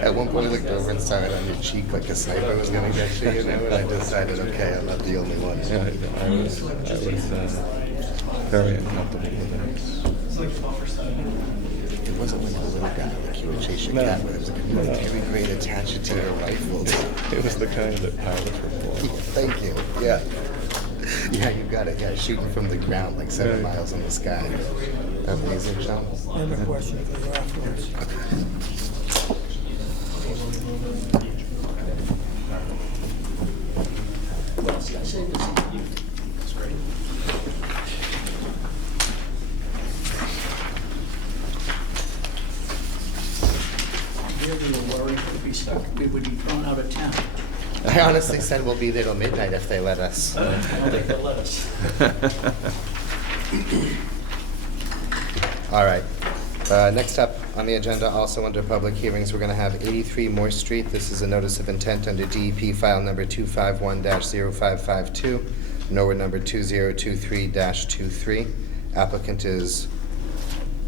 At one point, I looked over and saw it on your cheek like a sniper was going to get you, you know, and I decided, okay, I'm not the only one. Yeah, I was very uncomfortable with that. It's like a buffer study. It wasn't like a little guy, like you would chase your No. cat with. It was like a military grade, attach it to your rifle. It was the kind that pilots were for. Thank you, yeah. Yeah, you got it, yeah, shooting from the ground, like 7 miles in the sky. Amazing jump. I have a question for you afterwards. What else did I say this evening? That's great. Here we were worried we'd be stuck, we would be thrown out of town. I honestly said we'll be there till midnight if they let us. I don't think they'll let us. All right. Next up on the agenda, also under public hearings, we're going to have 83 Morse Street. This is a notice of intent under DEP file number 251-0552, Norwood number 2023-23. Applicant is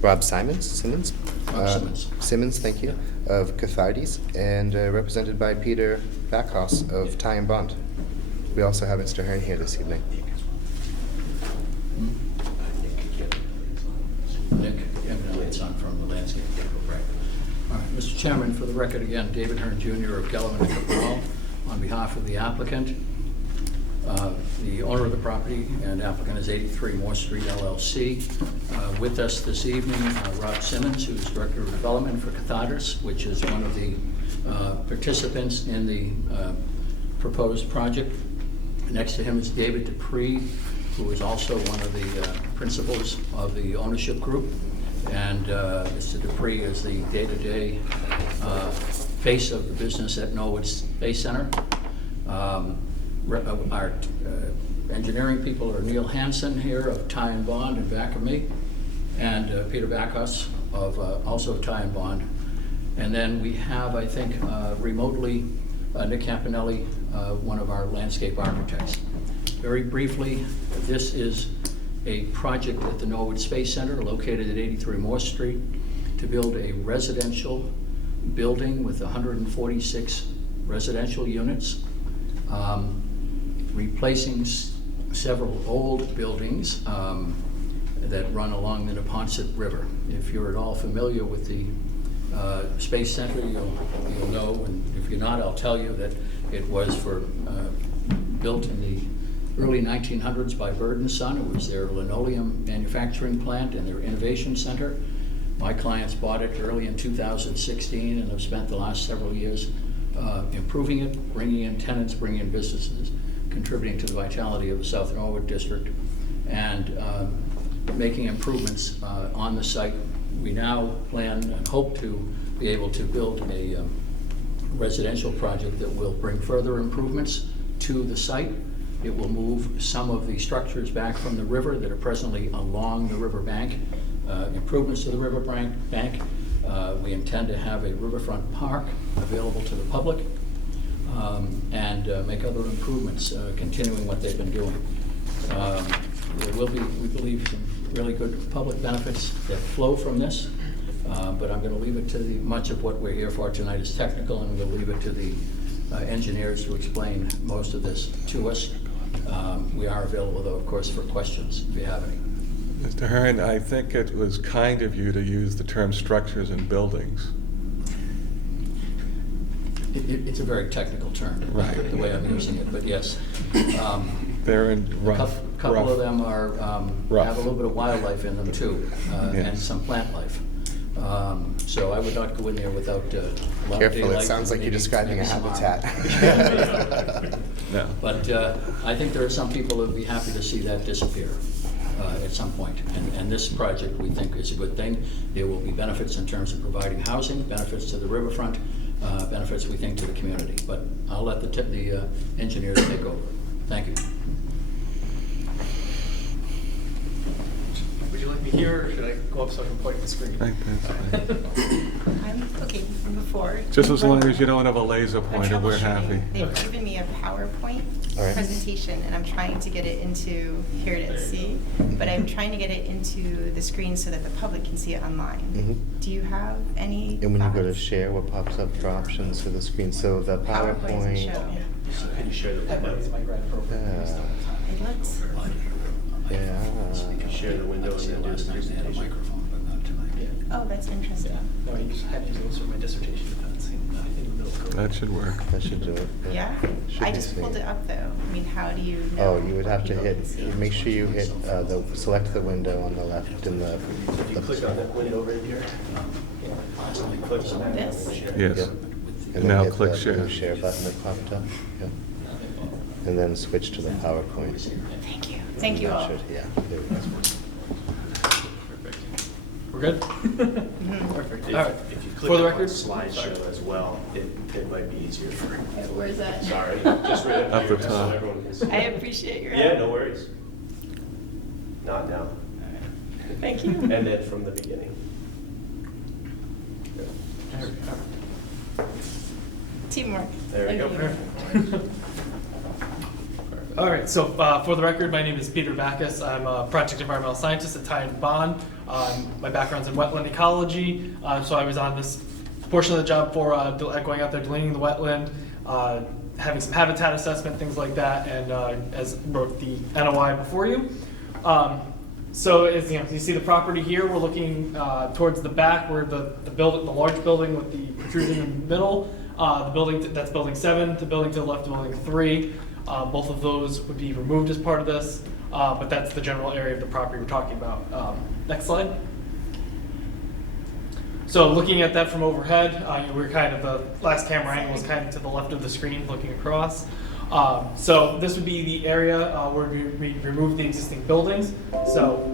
Rob Simmons? Rob Simmons. Simmons, thank you, of Cathartes, and represented by Peter Backhaus of Ty and Bond. We also have Mr. Hearn here this evening. Nick, evidently it's on from the landscape people, right? All right, Mr. Chairman, for the record again, David Hearn Jr. of Gellerman and Cabral, on behalf of the applicant. The owner of the property and applicant is 83 Morse Street LLC. With us this evening, Rob Simmons, who's Director of Development for Cathartes, which is one of the participants in the proposed project. Next to him is David Dupree, who is also one of the principals of the ownership group. And Mr. Dupree is the day-to-day face of the business at Norwood Space Center. Our engineering people are Neil Hansen here of Ty and Bond and back of me, and Peter Backhaus of also Ty and Bond. And then we have, I think, remotely, Nick Campanelli, one of our landscape architects. Very briefly, this is a project at the Norwood Space Center located at 83 Morse Street to build a residential building with 146 residential units, replacing several old buildings that run along the Neponset River. If you're at all familiar with the Space Center, you'll know, and if you're not, I'll tell you that it was built in the early 1900s by Bird and Son. It was their linoleum manufacturing plant and their innovation center. My clients bought it early in 2016 and have spent the last several years improving it, bringing in tenants, bringing in businesses, contributing to the vitality of the South Norwood district, and making improvements on the site. We now plan and hope to be able to build a residential project that will bring further improvements to the site. It will move some of the structures back from the river that are presently along the river bank, improvements to the river bank. We intend to have a riverfront park available to the public, and make other improvements, continuing what they've been doing. There will be, we believe, some really good public benefits that flow from this, but I'm going to leave it to much of what we're here for tonight is technical, and we'll leave it to the engineers to explain most of this to us. We are available, though, of course, for questions if you have any. Mr. Hearn, I think it was kind of you to use the term structures and buildings. It's a very technical term, Right. the way I'm using it, but yes. They're in A rough. couple of them are, Rough. have a little bit of wildlife in them too, and Yes. some plant life. So I would not go in there without a lot of Careful, daylight. it sounds like you're maybe- describing a maybe some armor. habitat. No. But I think there are some people who would be happy to see that disappear at some point. And this project, we think, is a good thing. There will be benefits in terms of providing housing, benefits to the riverfront, benefits, we think, to the community. But I'll let the engineers take over. Thank you. Would you like me here, or should I go up so I can point at the screen? I think that's fine. I'm okay from before. Just as long as you don't have a laser I'm pointer, we're happy. troubleshooting. They've given me a PowerPoint All right. presentation, and I'm trying to get it into, here it is, see? But I'm trying to get it into the screen so that the public can see it online. Mhm. Do you have any And when you go to thoughts? share, what pops up for options for the screen? So the PowerPoints and PowerPoint. show. So can you share the? That was my grad program. It looks, Yeah. You can share the window and then do the presentation. Oh, that's interesting. No, I had to use my dissertation defense in the middle of COVID. That should work. That should do it. Yeah? Should I be just seen. pulled it up though. I mean, how do you know? Oh, you would have to what hit, people can see? you make sure you hit, select the window on the left in the. So if you click on that window right here, you click on that. This? Yes. Yeah. And then now hit click the share. blue share button that popped up. Yeah. And then switch to the PowerPoint. Thank you. Thank you That all. should- Yeah, there we go. We're good? Perfect. All right. If you For click the on record? slideshow as well, it might be easier for, Where's that? sorry, just right Up up the here, so top. everyone can see. I appreciate your Yeah, help. no worries. Not now. Thank you. And then from the beginning. Teamwork. There we Thank go. you. All right, so for the record, my name is Peter Backus. I'm a project environmental scientist at Ty and Bond. My background's in wetland ecology, so I was on this portion of the job for going out there delineating the wetland, having some habitat assessment, things like that, and as wrote the NOI before you. So as you know, you see the property here, we're looking towards the back where the large building with the protrusion in the middle, the building that's building 7, the building to the left, building 3. Both of those would be removed as part of this, but that's the general area of the property we're talking about. Next slide. So looking at that from overhead, we're kind of, the last camera angle was kind of to the left of the screen looking across. So this would be the area where we remove the existing buildings. So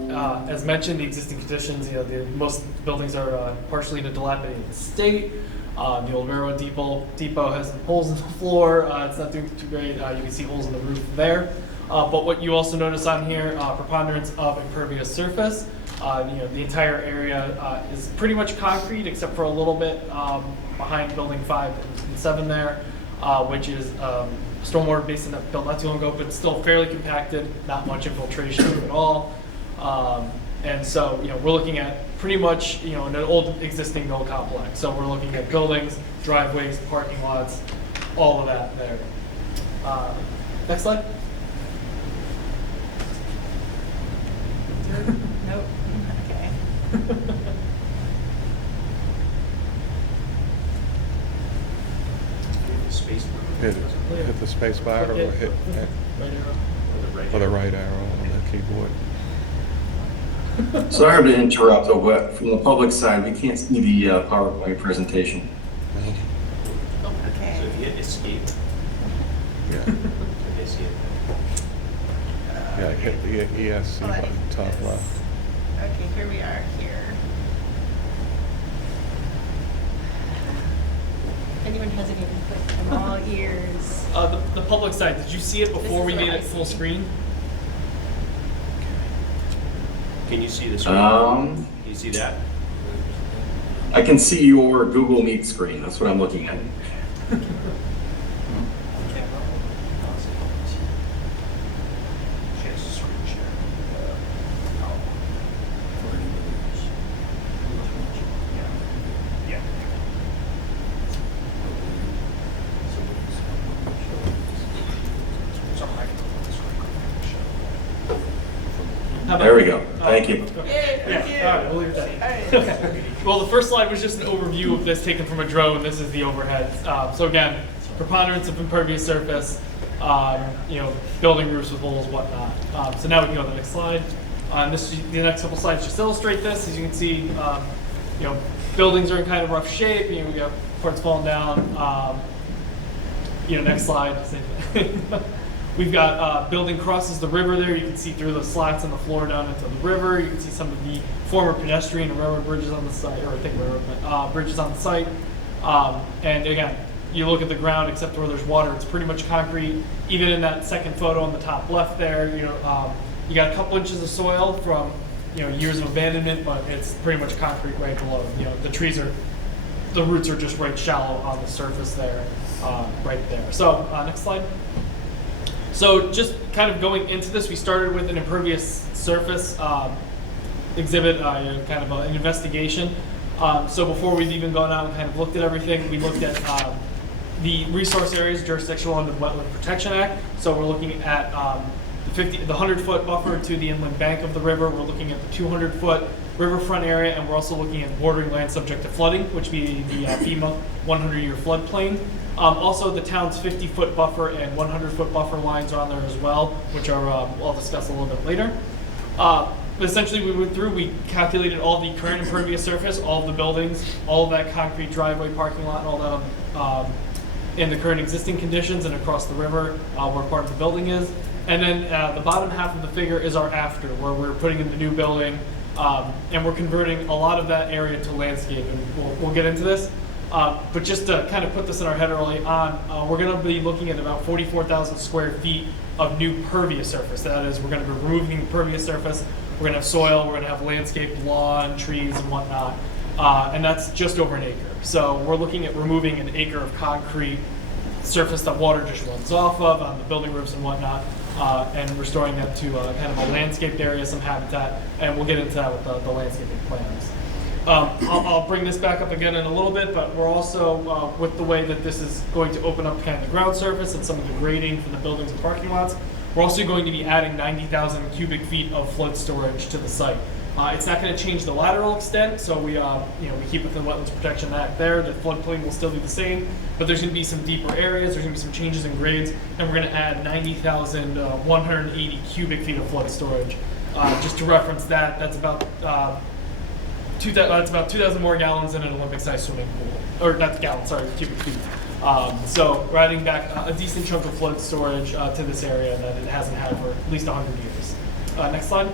as mentioned, the existing conditions, most buildings are partially in a dilapidated state. The old railroad depot has some holes in the floor. It's not doing too great. You can see holes in the roof there. But what you also notice on here, preponderance of impervious surface. The entire area is pretty much concrete except for a little bit behind building 5 and 7 there, which is stormwater basin that built not too long ago, but still fairly compacted, not much infiltration at all. And so, we're looking at pretty much, an old existing mill complex. So we're looking at buildings, driveways, parking lots, all of that there. Next slide. Nope. Okay. Space. Hit the space bar or hit Right arrow. or the right arrow on the keyboard. Sorry to interrupt, but from the public side, we can't see the PowerPoint presentation. Okay. So if you hit escape, Yeah, escape. yeah, hit the ESC Hold on. button, top Yes. left. Okay, here we are here. If anyone has any input, I'm all ears. The public side, did you see it before This we is made what it I full see. screen? Can you see the screen? Um, Can you see that? I can see your Google Meet screen. That's what I'm looking at. Chance to screen share. Yeah. How about- There we go. Thank you. Yeah, all right, we'll leave it at that. Okay. Well, the first slide was just an overview of this taken from a drone. This is the overhead. So again, preponderance of impervious surface, building roofs with holes, whatnot. So now we can go to the next slide. The next couple slides just illustrate this. As you can see, buildings are in kind of rough shape. We got parts falling down. Next slide. Same thing. We've got building crosses the river there. You can see through the slats on the floor down into the river. You can see some of the former pedestrian and railroad bridges on the site, or I think railroad, but bridges on the site. And again, you look at the ground, except where there's water, it's pretty much concrete. Even in that second photo on the top left there, you got a couple inches of soil from years of abandonment, but it's pretty much concrete right below. The roots are just right shallow on the surface there, right there. So next slide. So just kind of going into this, we started with an impervious surface exhibit, kind of an investigation. So before we've even gone out and kind of looked at everything, we looked at the resource areas jurisdictional under the Wetland Protection Act. So we're looking at the the 100-foot buffer to the inland bank of the river. We're looking at the 200-foot riverfront area, and we're also looking at bordering land subject to flooding, which would be the FEMA 100-year floodplain. Also, the town's 50-foot buffer and 100-foot buffer lines are on there as well, which are I'll discuss a little bit later. But essentially, we went through, we calculated all the current impervious surface, all of the buildings, all of that concrete driveway, parking lot, and all that in the current existing conditions and across the river where part of the building is. And then the bottom half of the figure is our after, where we're putting in the new building, and we're converting a lot of that area to landscape, and we'll get into this. But just to kind of put this in our head early on, we're going to be looking at about 44,000 square feet of new pervious surface. That is, we're going to be removing the pervious surface. We're going to have soil, we're going to have landscape, lawn, trees, and whatnot. And that's just over an acre. So we're looking at removing an acre of concrete surface that water just runs off of on the building roofs and whatnot, and restoring that to kind of a landscaped area, some habitat, and we'll get into that with the landscaping plans. I'll bring this back up again in a little bit, but we're also, with the way that this is going to open up kind of the ground surface and some of the grading for the buildings and parking lots, we're also going to be adding 90,000 cubic feet of flood storage to the site. It's not going to change the lateral extent, so we keep within Wetlands Protection Act there. The floodplain will still be the same, but there's going to be some deeper areas, there's going to be some changes in grades, and we're going to add 90,180 cubic feet of flood storage. Just to reference that, that's about 2,000 more gallons than an Olympic-sized swimming pool. Or not gallons, sorry, cubic feet. So we're adding back a decent chunk of flood storage to this area that it hasn't had for at least 100 years. Next slide.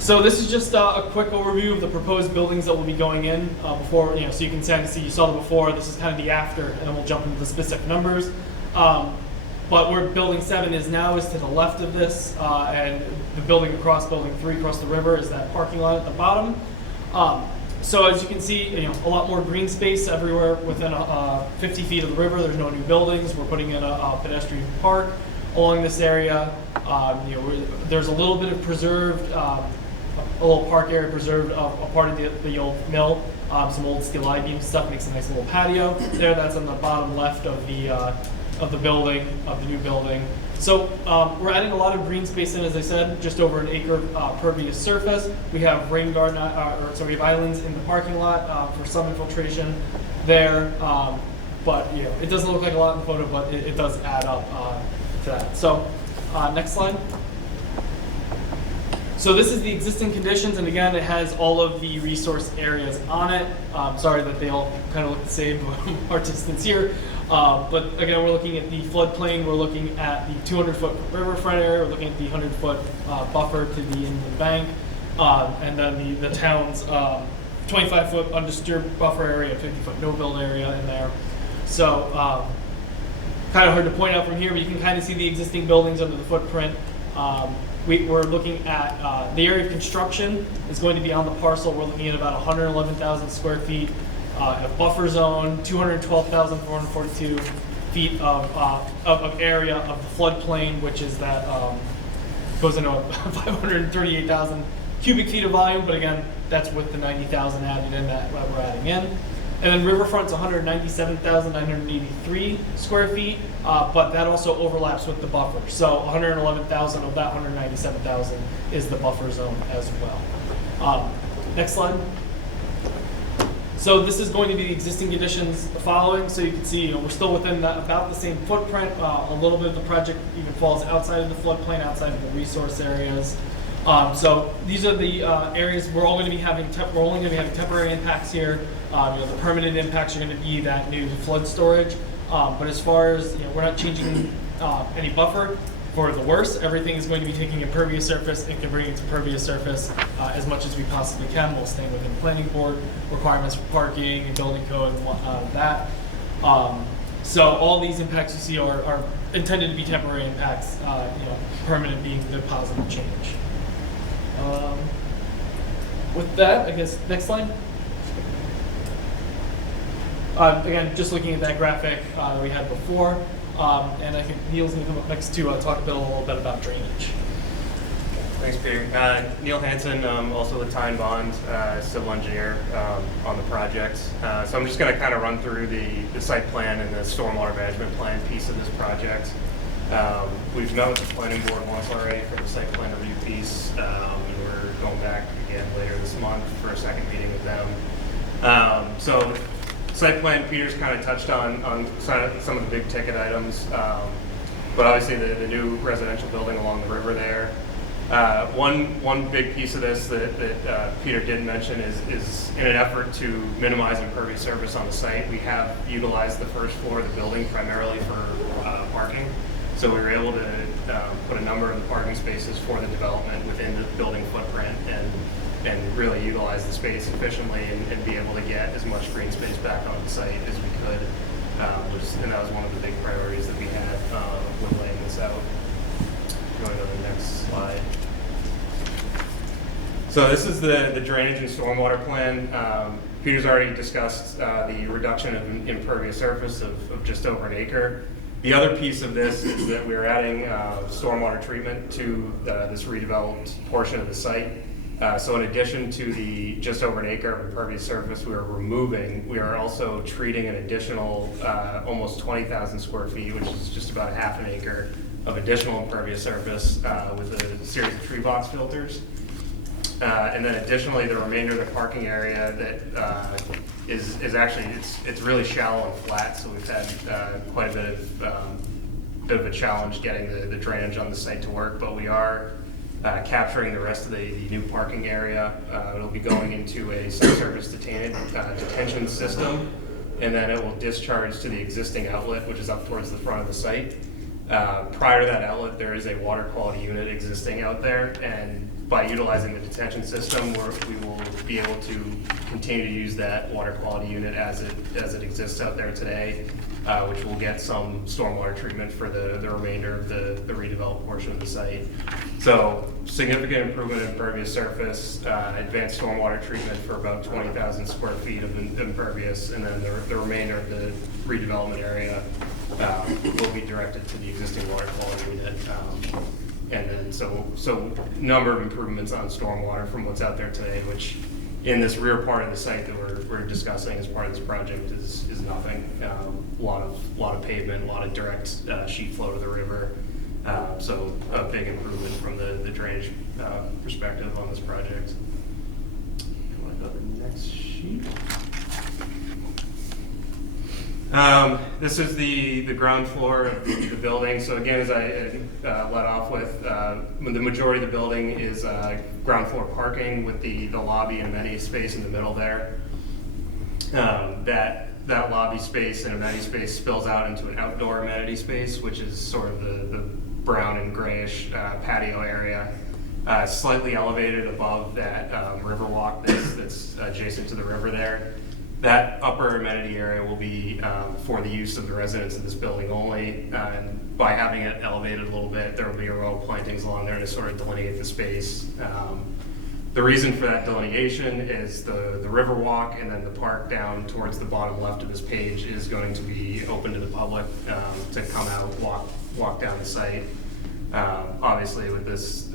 So this is just a quick overview of the proposed buildings that will be going in before, so you can kind of see, you saw the before, this is kind of the after, and then we'll jump into the specific numbers. But where building 7 is now is to the left of this, and the building across, building 3 across the river, is that parking lot at the bottom. So as you can see, a lot more green space everywhere within 50 feet of the river. There's no new buildings. We're putting in a pedestrian park along this area. There's a little bit of preserved, a little park area preserved, a part of the old mill, some old steel I-beam stuff, makes a nice little patio there. That's on the bottom left of the building, of the new building. So we're adding a lot of green space in, as I said, just over an acre pervious surface. We have rain garden, we have islands in the parking lot for some infiltration there. But it doesn't look like a lot in the photo, but it does add up to that. So next slide. So this is the existing conditions, and again, it has all of the resource areas on it. Sorry that they all kind of look the same, our distance here. But again, we're looking at the floodplain, we're looking at the 200-foot riverfront area, we're looking at the 100-foot buffer to the inland bank, and then the town's 25-foot undisturbed buffer area, 50-foot no-build area in there. So kind of hard to point out from here, but you can kind of see the existing buildings under the footprint. We're looking at the area of construction is going to be on the parcel. We're looking at about 111,000 square feet of buffer zone, 212,442 feet of area of the floodplain, which is that goes into 538,000 cubic feet of volume. But again, that's with the 90,000 added in that we're adding in. And then riverfront's 197,983 square feet, but that also overlaps with the buffer. So 111,000 of that 197,000 is the buffer zone as well. Next slide. So this is going to be the existing conditions following. So you can see, we're still within about the same footprint. A little bit of the project even falls outside of the floodplain, outside of the resource areas. So these are the areas we're only going to be having temporary impacts here. The permanent impacts are going to be that new flood storage. But as far as we're not changing any buffer for the worse. Everything is going to be taking impervious surface and converting it to pervious surface as much as we possibly can, while staying within planning board requirements for parking and building code and whatnot of that. So all these impacts you see are intended to be temporary impacts. Permanent being the positive change. With that, I guess, next slide. Again, just looking at that graphic that we had before, and I think Neil's going to come up next to talk a little bit about drainage. Thanks, Peter. Neil Hansen, also with Tyne Bond, civil engineer on the projects. So I'm just going to kind of run through the site plan and the stormwater management plan piece of this project. We've met with the planning board once already for the site plan review piece, and we're going back again later this month for a second meeting with them. So site plan, Peter's kind of touched on some of the big ticket items, but obviously the new residential building along the river there. One big piece of this that Peter did mention is in an effort to minimize impervious surface on the site, we have utilized the first floor of the building primarily for parking. So we were able to put a number of the parking spaces for the development within the building footprint and really utilize the space efficiently and be able to get as much green space back on the site as we could. And that was one of the big priorities that we had with laying this out. Going to the next slide. So this is the drainage and stormwater plan. Peter's already discussed the reduction of impervious surface of just over an acre. The other piece of this is that we're adding stormwater treatment to this redeveloped portion of the site. So in addition to the just over an acre of impervious surface we are also treating an additional almost 20,000 square feet, which is just about half an acre of additional impervious surface with a series of tree box filters. And then additionally, the remainder of the parking area that is actually, it's really shallow and flat, so we've had quite a bit of a challenge getting the drainage on the site to work, but we are capturing the rest of the new parking area. It'll be going into a subsurface detention system, and then it will discharge to the existing outlet, which is up towards the front of the site. Prior to that outlet, there is a water quality unit existing out there, and by utilizing the detention system, we will be able to continue to use that water quality unit as it exists out there today, which will get some stormwater treatment for the remainder of the redeveloped portion of the site. So significant improvement in impervious surface, advanced stormwater treatment for about 20,000 square feet of impervious, and then the remainder of the redevelopment area will be directed to the existing water quality unit. And then so number of improvements on stormwater from what's out there today, which in this rear part of the site that we're discussing as part of this project is nothing. A lot of pavement, a lot of direct sheet flow to the river. So a big improvement from the drainage perspective on this project. You want to go to the next sheet? This is the ground floor of the building. So again, as I let off with, the majority of the building is ground floor parking with the lobby and amenity space in the middle there. That lobby space and amenity space spills out into an outdoor amenity space, which is sort of the brown and grayish patio area, slightly elevated above that river walk that's adjacent to the river there. That upper amenity area will be for the use of the residents of this building only. And by having it elevated a little bit, there will be a row of plantings along there to sort of delineate the space. The reason for that delineation is the river walk and then the park down towards the bottom left of this page is going to be open to the public to come out, walk down the site. Obviously with this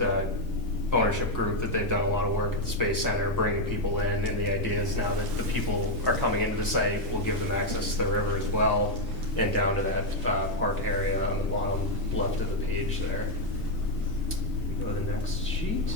ownership group that they've done a lot of work at the Space Center, bringing people in, and the idea is now that the people are coming into the site, we'll give them access to the river as well, and down to that park area on the bottom left of the page there. Go to the next sheet.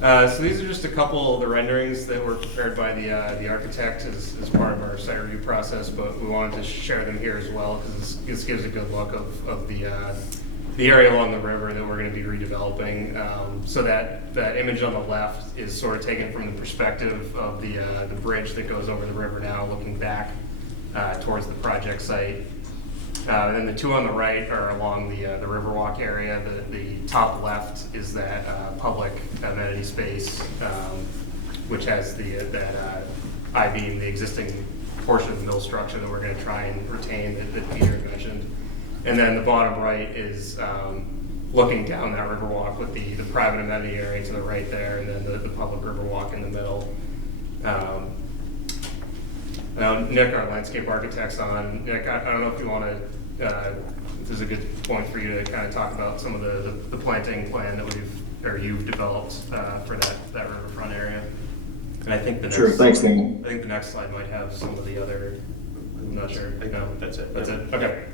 So these are just a couple of the renderings that were prepared by the architect as part of our site review process, but we wanted to share them here as well because this gives a good look of the area along the river that we're going to be redeveloping. So that image on the left is sort of taken from the perspective of the bridge that goes over the river now, looking back towards the project site. And then the two on the right are along the Riverwalk area. The top left is that public amenity space, which has that I-beam, the existing portion of the mill structure that we're going to try and retain that Peter mentioned. And then the bottom right is looking down that Riverwalk with the private amenity area to the right there, and then the public Riverwalk in the middle. Now, Nick, our landscape architect's on. Nick, I don't know if you want to, if there's a good point for you to kind of talk about some of the planting plan that you've developed for that riverfront area. And I think the next, Sure, thanks, Nick. I think the next slide might have some of the other I'm not sure. No, That's it. That's it. Okay.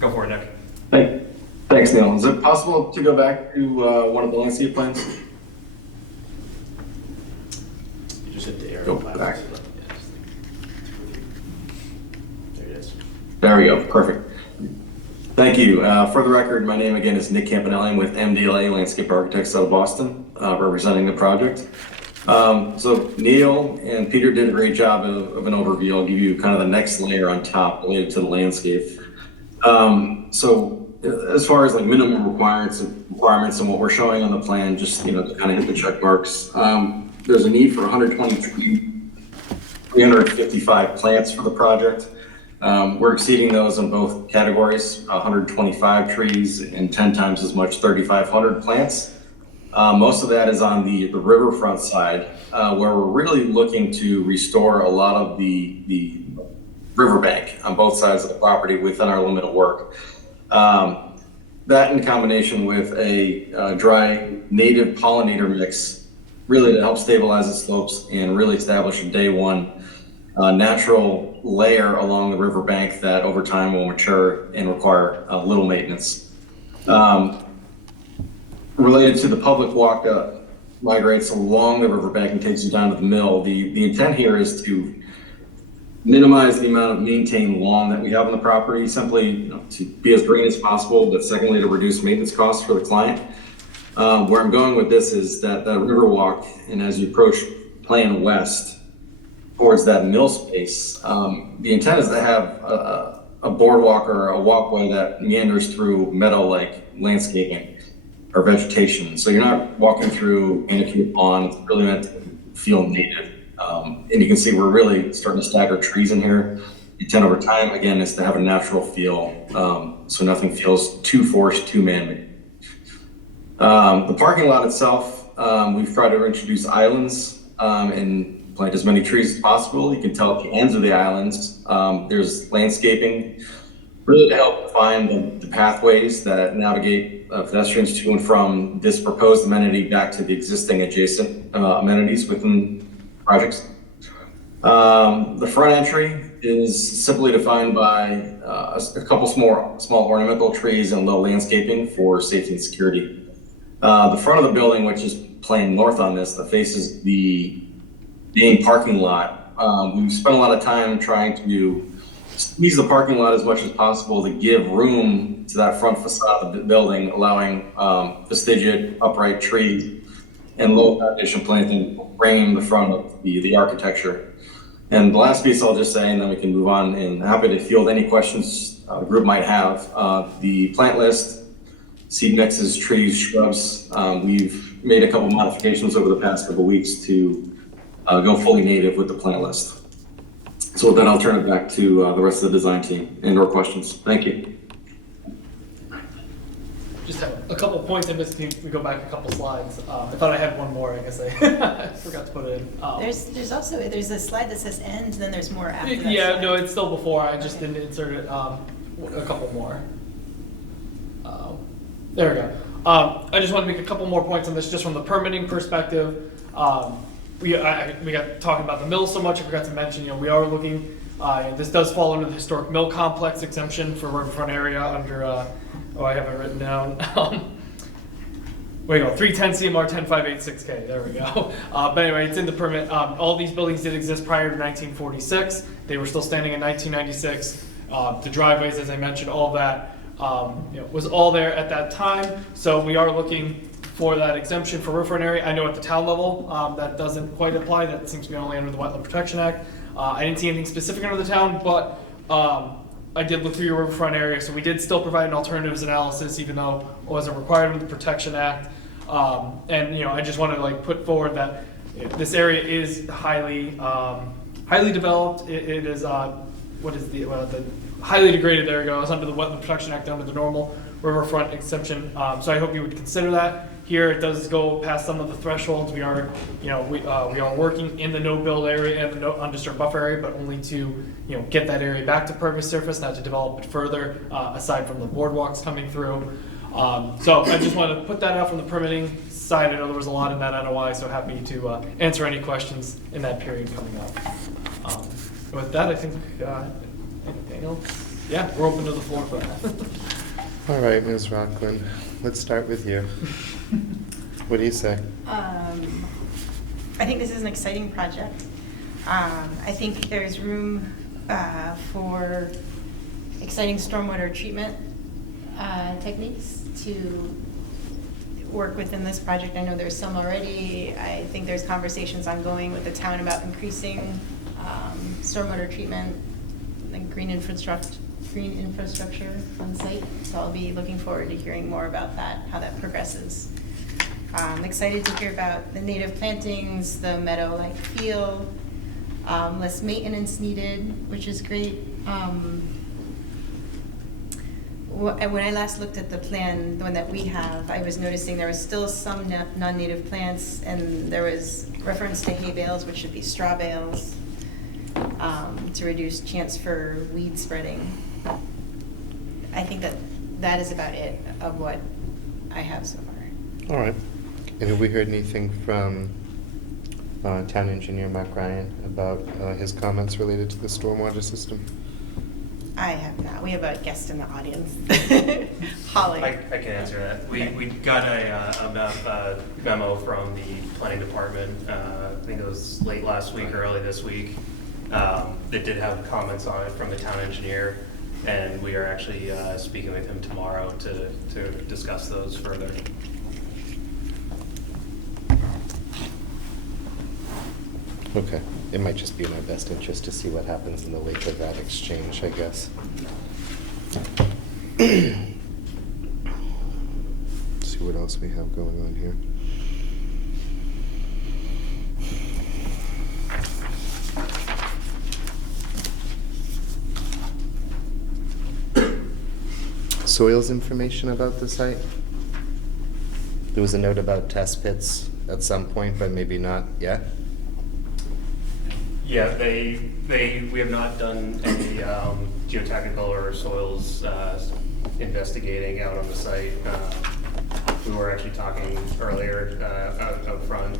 Go for it, Nick. Thanks, Neil. Is it possible to go back to one of the landscape plans? You just hit the arrow. Go left. back. There it is. There we go, perfect. Thank you. For the record, my name again is Nick Campanelli with MDLA Landscape Architects out of Boston, representing the project. So Neil and Peter did a great job of an overview. I'll give you kind of the next layer on top related to the landscape. So as far as like minimum requirements and what we're showing on the plan, just, you know, to kind of hit the check marks, there's a need for 355 plants for the project. We're exceeding those in both categories, 125 trees and 10 times as much, 3,500 plants. Most of that is on the riverfront side, where we're really looking to restore a lot of the riverbank on both sides of the property within our limit of work. That in combination with a dry native pollinator mix, really to help stabilize the slopes and really establish a day one natural layer along the riverbank that over time will mature and require little maintenance. Related to the public walk that migrates along the riverbank and takes you down to the mill, the intent here is to minimize the amount of maintained lawn that we have on the property, simply, you know, to be as green as possible, but secondly, to reduce maintenance costs for the client. Where I'm going with this is that river walk, and as you approach Plan West towards that mill space, the intent is to have a boardwalk or a walkway that meanders through meadow-like landscaping or vegetation. So you're not walking through manicured lawn. It's really meant to feel native. And you can see we're really starting to stagger trees in here. The intent over time, again, is to have a natural feel, so nothing feels too forced, too man-made. The parking lot itself, we've tried to introduce islands and plant as many trees as possible. You can tell at the ends of the islands, there's landscaping, really to help define the pathways that navigate pedestrians to and from this proposed amenity back to the existing adjacent amenities within projects. The front entry is simply defined by a couple small ornamental trees and low landscaping for safety and security. The front of the building, which is planned north on this, that faces the main parking lot, we've spent a lot of time trying to squeeze the parking lot as much as possible to give room to that front facade of the building, allowing vestigiate upright trees and low foundation planting to frame the front of the architecture. And the last piece I'll just say, and then we can move on, and happy to field any questions the group might have. The plant list, seed mixes, trees, shrubs, we've made a couple modifications over the past couple weeks to go fully native with the plant list. So with that, I'll turn it back to the rest of the design team and or questions. Thank you. Just have a couple points in this. We go back a couple slides. I thought I had one more. I guess I forgot to put it in. There's also, there's a slide that says ends, and then there's more after that Yeah, slide. no, it's still before. I just didn't insert it. A couple more. There we go. I just want to make a couple more points on this, just from the permitting perspective. We got talking about the mill so much. I forgot to mention, we are looking. This does fall under the historic mill complex exemption for riverfront area under. I have it written down. There we go, 310 CMR 10586K, there we go. But anyway, it's in the permit. All these buildings did exist prior to 1946. They were still standing in 1996. The driveways, as I mentioned, all of that was all there at that time. So we are looking for that exemption for riverfront area. I know at the town level, that doesn't quite apply. That seems to be only under the Wetland Protection Act. I didn't see anything specific under the town, but I did look through your riverfront area, so we did still provide an alternatives analysis, even though it wasn't required under the Protection Act. And I just want to put forward that this area is highly developed. It is what is the highly degraded? There we go. It's under the Wetland Protection Act, under the normal riverfront exemption. So I hope you would consider that. Here it does go past some of the thresholds. We are, we are working in the no-build area and the no undisturbed buffer area, but only to, get that area back to pervious surface, not to develop it further, aside from the boardwalks coming through. So I just wanted to put that out from the permitting side. I know there was a lot in that NOI, so happy to answer any questions in that period coming up. With that, I think, anything else? Yeah, we're open to the floor for that. All right, Ms. Rockland, let's start with you. What do you say? I think this is an exciting project. I think there's room for exciting stormwater treatment techniques to work within this project. I know there's some already. I think there's conversations ongoing with the town about increasing stormwater treatment and green infrastructure on site. So I'll be looking forward to hearing more about that, how that progresses. I'm excited to hear about the native plantings, the meadow-like feel, less maintenance needed, which is great. When I last looked at the plan, the one that we have, I was noticing there was still some non-native plants, and there was reference to hay bales, which should be straw bales, to reduce chance for weed spreading. I think that is about it of what I have so far. All right. And have we heard anything from Town Engineer Mark Ryan about his comments related to the stormwater system? I have not. We have a guest in the audience. Holly. I can answer that. We got a memo from the planning department, I think it was late last week or early this week, that did have comments on it from the town engineer, and we are actually speaking with him tomorrow to discuss those further. Okay. It might just be in our best interest to see what happens in the wake of that exchange, I guess. See what else we have going on here. Soils information about the site? There was a note about test pits at some point, but maybe not yet. Yeah, we have not done any geotechnical or soils investigating out on the site. We were actually talking earlier up front,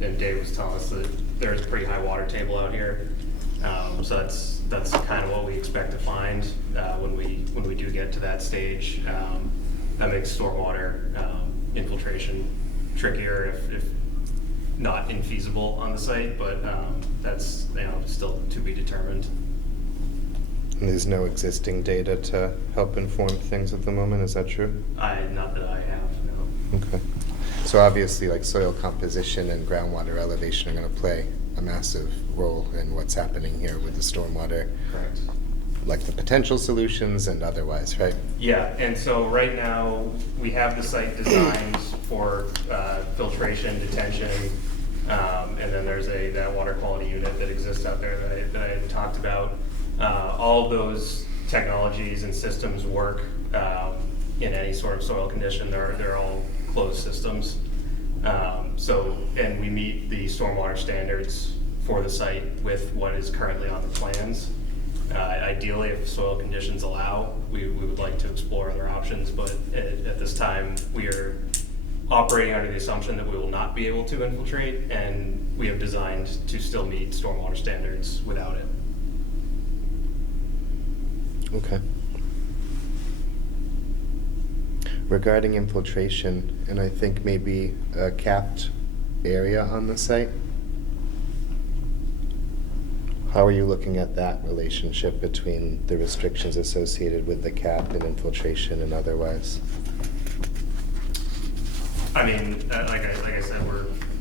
and Dave was telling us that there's a pretty high water table out here. So that's kind of what we expect to find when we do get to that stage. That makes stormwater infiltration trickier if not infeasible on the site, but that's still to be determined. And there's no existing data to help inform things at the moment, is that true? Not that I have, no. Okay. So obviously, like, soil composition and groundwater elevation are going to play a massive role in what's happening here with the stormwater. Correct. Like the potential solutions and otherwise, right? Yeah, and so right now, we have the site designed for filtration, detention, and then there's that water quality unit that exists out there that I had talked about. All of those technologies and systems work in any sort of soil condition. They're all closed systems. And we meet the stormwater standards for the site with what is currently on the plans. Ideally, if soil conditions allow, we would like to explore other options, but at this time, we are operating under the assumption that we will not be able to infiltrate, and we have designed to still meet stormwater standards without it. Okay. Regarding infiltration, and I think maybe a capped area on the site, how are you looking at that relationship between the restrictions associated with the cap and infiltration and otherwise? I mean, like I said,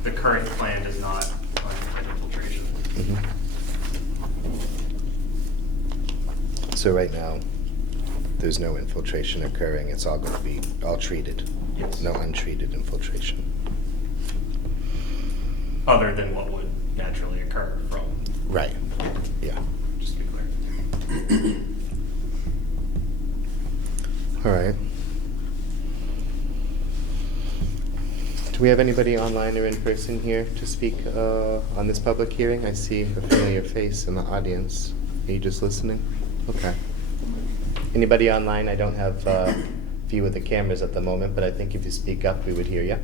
the current plan does not contemplate infiltration. Mm-hmm. So right now, there's no infiltration occurring. It's all going to be all treated. Yes. No untreated infiltration. Other than what would naturally occur from. Right. Yeah. Just to be clear. All right. Do we have anybody online or in person here to speak on this public hearing? I see a familiar face in the audience. Are you just listening? Okay. Anybody online? I don't have a view of the cameras at the moment, but I think if you speak up, we would hear you.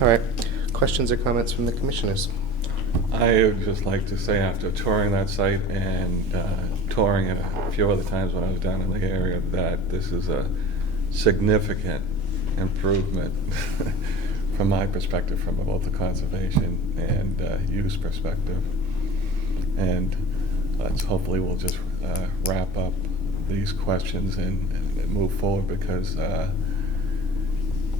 All right. Questions or comments from the commissioners? I would just like to say, after touring that site and touring it a few other times when I was down in the area, that this is a significant improvement from my perspective, from both the conservation and use perspective. And hopefully we'll just wrap up these questions and move forward, because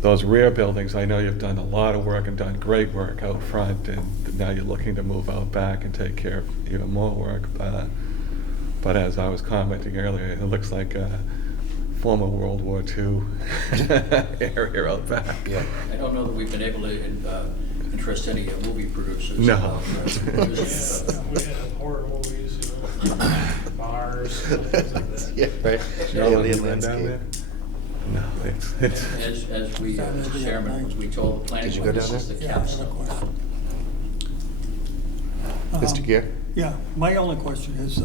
those rear buildings, I know you've done a lot of work and done great work out front, and now you're looking to move out back and take care of even more work. But as I was commenting earlier, it looks like a former World War II area out back. Yeah. I don't know that we've been able to interest any movie producers. No. We have horror movies, you know, bars, things like that. Yeah, right. Alien landscape. No, it's As we, Mr. Chairman, as we told the planning Did you go board, this down is the there? capstone. Mr. Gear? Yeah, my only question is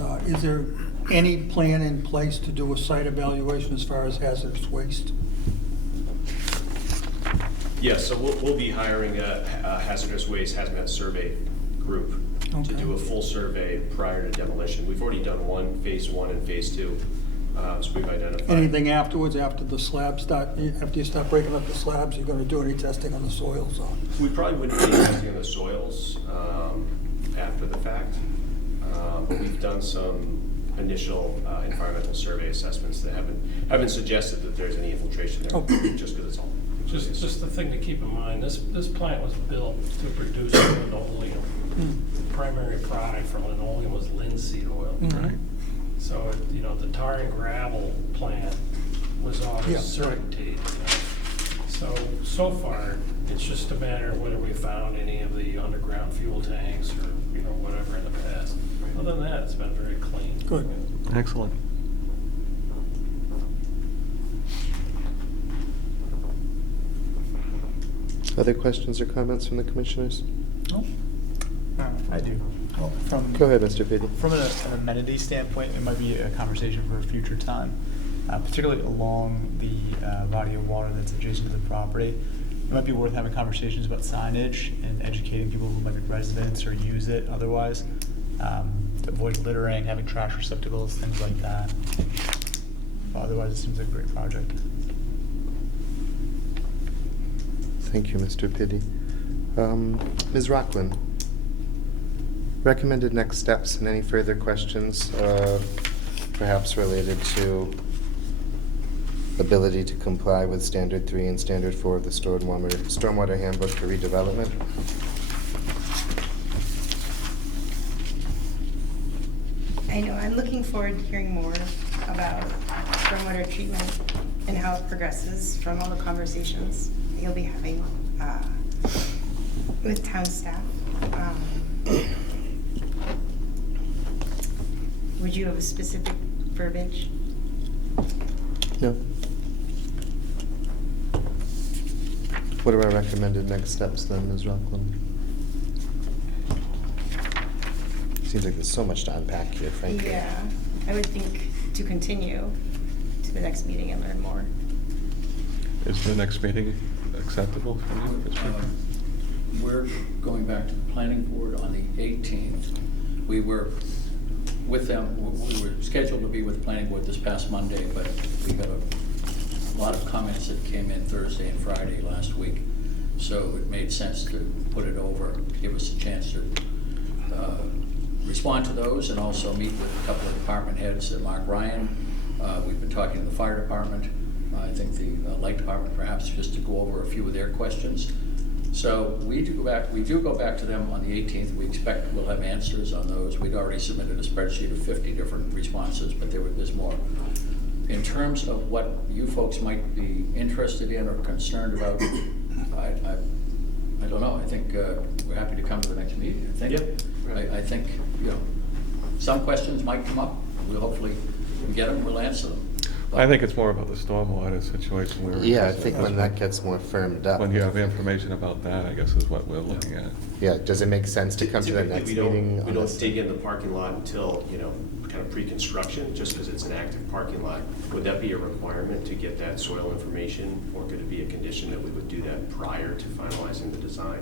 there any plan in place to do a site evaluation as far as hazardous waste? Yes, so we'll be hiring a hazardous waste hazmat survey group to Okay. do a full survey prior to demolition. We've already done phase one and phase two. So we've identified. Anything afterwards, after the slabs start, after you start breaking up the slabs, you're gonna do any testing on the soils? We probably wouldn't be testing on the soils after the fact. But we've done some initial environmental survey assessments that haven't suggested that there's any infiltration there, just because it's all. Just the thing to keep in mind, this plant was built to produce linoleum. The primary product for linoleum was linseed oil. right. So, you know, the tar and gravel plant was always Yeah, right. certainty. You know? So far, it's just a matter of whether we found any of the underground fuel tanks or, you know, whatever in the past. Other than that, it's been very clean. Good. Excellent. Other questions or comments from the commissioners? I do. From Go ahead, Mr. Beatty. From an amenity standpoint, it might be a conversation for a future time, particularly along the body of water that's adjacent to the property. It might be worth having conversations about signage and educating people who might be residents or use it otherwise, to avoid littering, having trash receptacles, things like that. Otherwise, it seems like a great project. Thank you, Mr. Piddy. Ms. Rockland, recommended next steps and any further questions, perhaps related to ability to comply with Standard 3 and Standard 4 of the Stormwater Handbook for redevelopment? I know, I'm looking forward to hearing more about stormwater treatment and how it progresses from all the conversations that you'll be having with town staff. Would you have a specific verbiage? No. What are our recommended next steps then, Ms. Rockland? Seems like there's so much to unpack here, frankly. Yeah, I would think to continue to the next meeting and learn more. Is the next meeting acceptable from your perspective? We're going back to the planning board on the 18th. We were with them, we were scheduled to be with the planning board this past Monday, but we got a lot of comments that came in Thursday and Friday last week. So it made sense to put it over, to give us a chance to respond to those and also meet with a couple of department heads, Mark Ryan. We've been talking to the fire department. I think the light department perhaps, just to go over a few of their questions. So we do go back to them on the 18th. We expect we'll have answers on those. We'd already submitted a spreadsheet of 50 different responses, but there's more. In terms of what you folks might be interested in or concerned about, I don't know. I think we're happy to come to the next meeting. I think. Yep. I think, you know, some questions might come up. We'll hopefully get them. We'll answer them. I think it's more about the stormwater situation. Yeah, I think when that gets more firmed up. When you have information about that, I guess is what we're looking at. Yeah, does it make sense to come to the Typically, next we don't- meeting? We on don't this? dig in the parking lot until, you know, kind of pre-construction, just because it's an active parking lot. Would that be a requirement to get that soil information, or could it be a condition that we would do that prior to finalizing the design?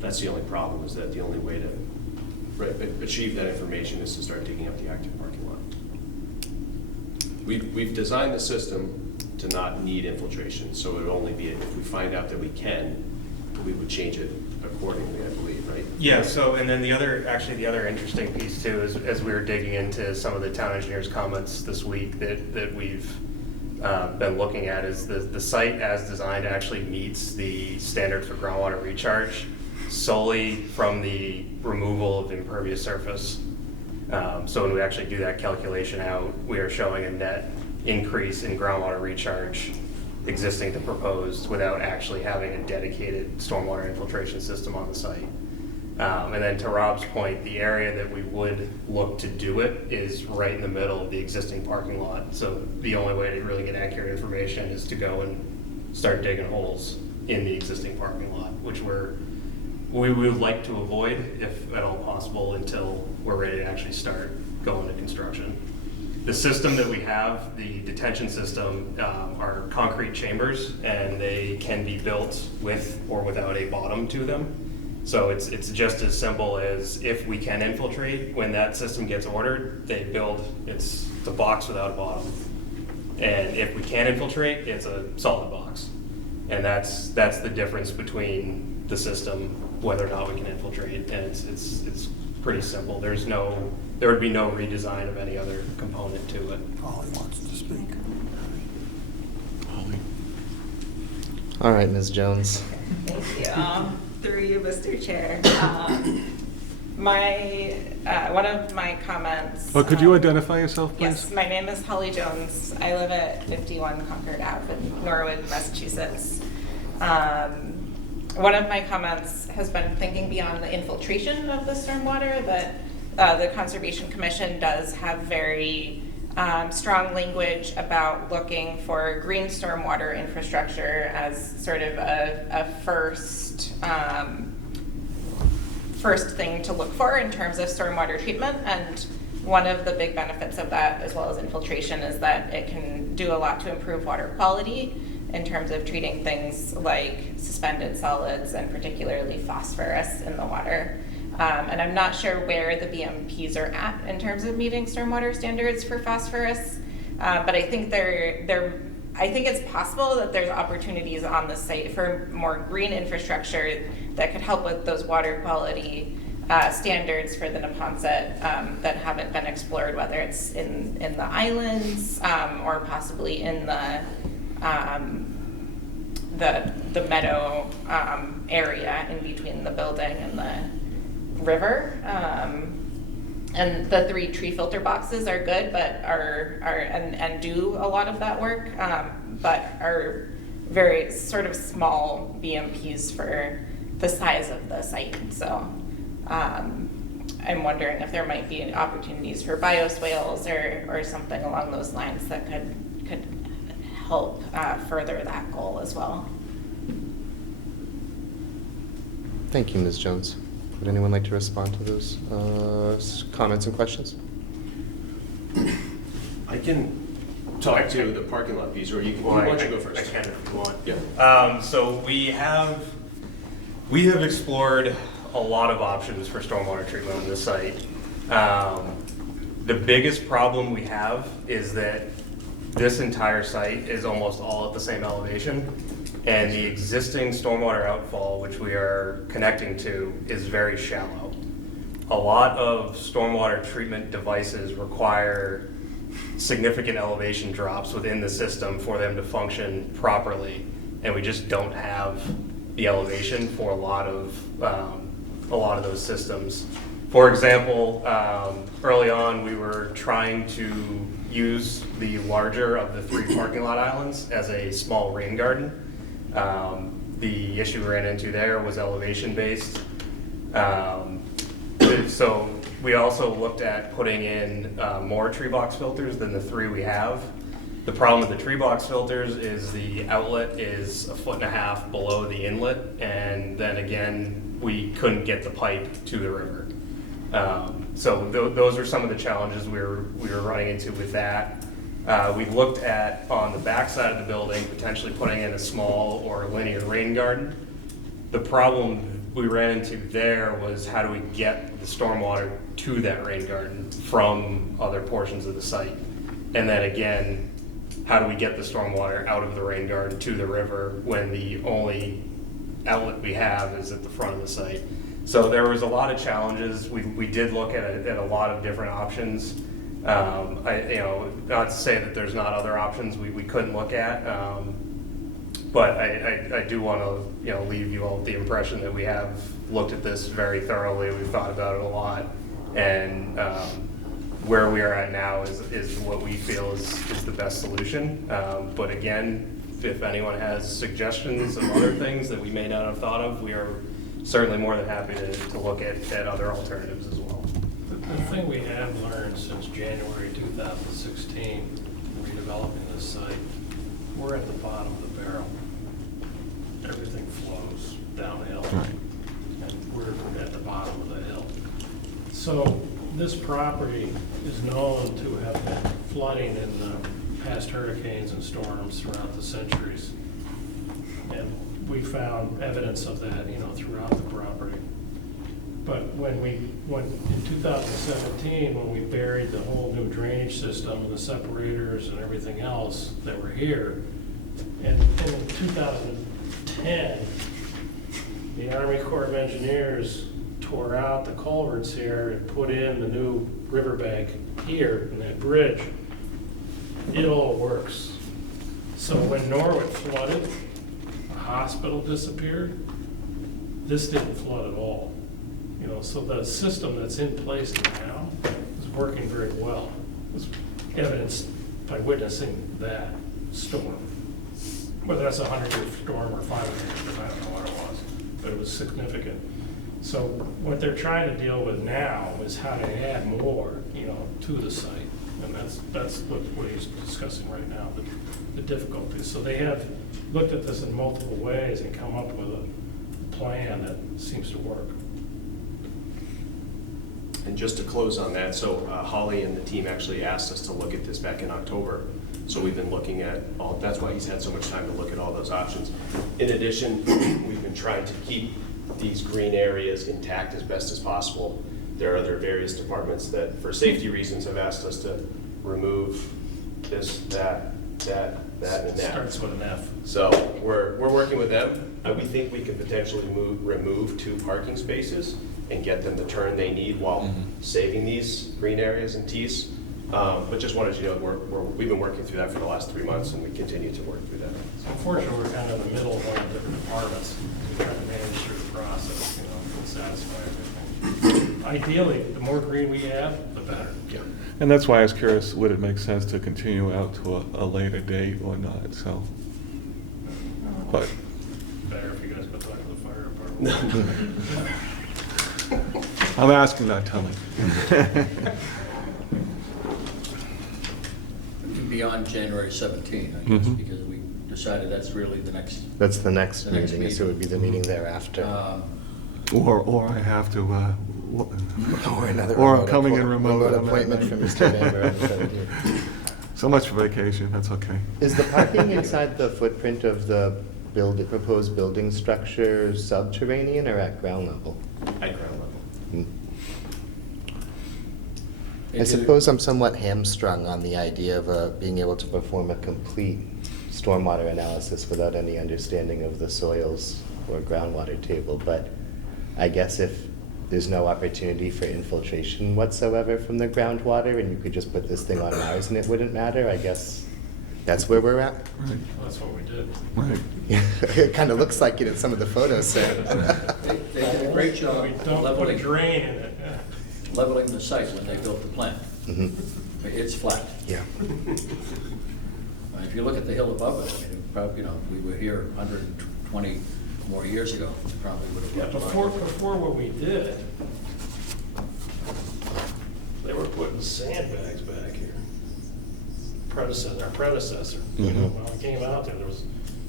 That's the only problem, is that the only way to achieve that information is to start digging up the active parking lot. We've designed the system to not need infiltration, so it would only be, if we find out that we can, we would change it accordingly, I believe, right? Yeah, so, and then the other interesting piece too is, as we were digging into some of the town engineer's comments this week that we've been looking at, is the site as designed actually meets the standard for groundwater recharge solely from the removal of impervious surface. So when we actually do that calculation out, we are showing a net increase in groundwater recharge existing to proposed without actually having a dedicated stormwater infiltration system on the site. And then to Rob's point, the area that we would look to do it is right in the middle of the existing parking lot. So the only way to really get accurate information is to go and start digging holes in the existing parking lot, which we would like to avoid, if at all possible, until we're ready to actually start going to construction. The system that we have, the detention system, are concrete chambers, and they can be built with or without a bottom to them. So it's just as simple as, if we can infiltrate, when that system gets ordered, they build, it's the box without a bottom. And if we can infiltrate, it's a solid box. And that's the difference between the system, whether or not we can infiltrate, and it's pretty simple. There would be no redesign of any other component to it. Holly wants to speak. All right, Ms. Jones. Thank you. Through you, Mr. Chair. One of my comments. Well, could you identify yourself, please? Yes, my name is Holly Jones. I live at 51 Concord Ave in Norwood, Massachusetts. One of my comments has been thinking beyond the infiltration of the stormwater, that the Conservation Commission does have very strong language about looking for green stormwater infrastructure as sort of a first thing to look for in terms of stormwater treatment. And one of the big benefits of that, as well as infiltration, is that it can do a lot to improve water quality in terms of treating things like suspended solids and particularly phosphorus in the water. And I'm not sure where the BMPs are at in terms of meeting stormwater standards for phosphorus, but I think I think it's possible that there's opportunities on the site for more green infrastructure that could help with those water quality standards for the Neponset that haven't been explored, whether it's in the islands or possibly in the meadow area in between the building and the river. And the 3 tree filter boxes are good, but and do a lot of that work, but are very sort of small BMPs for the size of the site. So I'm wondering if there might be opportunities for bioswales or something along those lines that could help further that goal as well. Thank you, Ms. Jones. Would anyone like to respond to those comments and questions? I can talk to the parking lot piece, or you can, why don't you go first? I can if you want. Yeah. So we have explored a lot of options for stormwater treatment on this site. The biggest problem we have is that this entire site is almost all at the same elevation, and the existing stormwater outfall, which we are connecting to, is very shallow. A lot of stormwater treatment devices require significant elevation drops within the system for them to function properly, and we just don't have the elevation for a lot of those systems. For example, early on we were trying to use the larger of the 3 parking lot islands as a small rain garden. The issue we ran into there was elevation based. So we also looked at putting in more tree box filters than the 3 we have. The problem with the tree box filters is the outlet is 1.5 feet below the inlet, and then again, we couldn't get the pipe to the river. So those are some of the challenges we were running into with that. We looked at, on the back side of the building, potentially putting in a small or linear rain garden. The problem we ran into there was how do we get the stormwater to that rain garden from other portions of the site? And then again, how do we get the stormwater out of the rain garden to the river when the only outlet we have is at the front of the site? So there was a lot of challenges. We did look at a lot of different options. Not to say that there's not other options we couldn't look at, but I do want to leave you all with the impression that we have looked at this very thoroughly. We've thought about it a lot, and where we are at now is what we feel is the best solution. But again, if anyone has suggestions of other things that we may not have thought of, we are certainly more than happy to look at other alternatives as well. The thing we have learned since January 2016, redeveloping this site, we're at the bottom of the barrel. Everything flows downhill, and we're at the bottom of the hill. So this property is known to have been flooding in the past hurricanes and storms throughout the centuries. And we found evidence of that, throughout the property. But in 2017, when we buried the whole new drainage system and the separators and everything else that were here, and in 2010, the Army Corps of Engineers tore out the culverts here and put in the new riverbank here in that bridge. It all works. So when Norwood flooded, a hospital disappeared, this didn't flood at all. So the system that's in place now is working very well. It was evidenced by witnessing that storm. Whether that's a 100-year storm or 500 years, I don't know what it was, but it was significant. So what they're trying to deal with now is how to add more, to the site. And that's what he's discussing right now, the difficulties. So they have looked at this in multiple ways and come up with a plan that seems to work. And just to close on that, so Holly and the team actually asked us to look at this back in October. So we've been looking at all, that's why he's had so much time to look at all those options. In addition, we've been trying to keep these green areas intact as best as possible. There are other various departments that, for safety reasons, have asked us to remove this, that, and that. Starts with an F. So we're working with them. We think we could potentially remove 2 parking spaces and get them the turn they need while saving these green areas and Ts. But just wanted you to know, we've been working through that for the last 3 months, and we continue to work through that. Unfortunately, we're kind of in the middle of one of the different departments. We're trying to manage through the process, and satisfy everything. Ideally, the more green we have, the better. Yeah. And that's why I was curious, would it make sense to continue out to a later date or not, so. But. Better if you guys go talk to the fire department. I'm asking, not telling. Beyond January 17, I guess, because we decided that's really the next. That's the next meeting, so it would be the meeting thereafter. Or I have to, Or I'm coming in remote. remote appointment for Mr. Bamber on the 17th. So much for vacation, that's okay. Is the parking inside the footprint of the proposed building structure subterranean or at ground level? At ground level. I suppose I'm somewhat hamstrung on the idea of being able to perform a complete stormwater analysis without any understanding of the soils or groundwater table, but I guess if there's no opportunity for infiltration whatsoever from the groundwater and you could just put this thing on Mars and it wouldn't matter, I guess that's where we're at. Right. Well, that's what we did. Right. It kind of looks like it in some of the photos, sir. They did a great job We don't put a leveling, drain in it. Yeah. leveling the site when they built the plant. It's flat. Yeah. If you look at the hill above it, I mean, probably, we were here 120 more years ago, it probably would have. Yeah, before what we did, they were putting sandbags back here. Our predecessor. When I came out there was,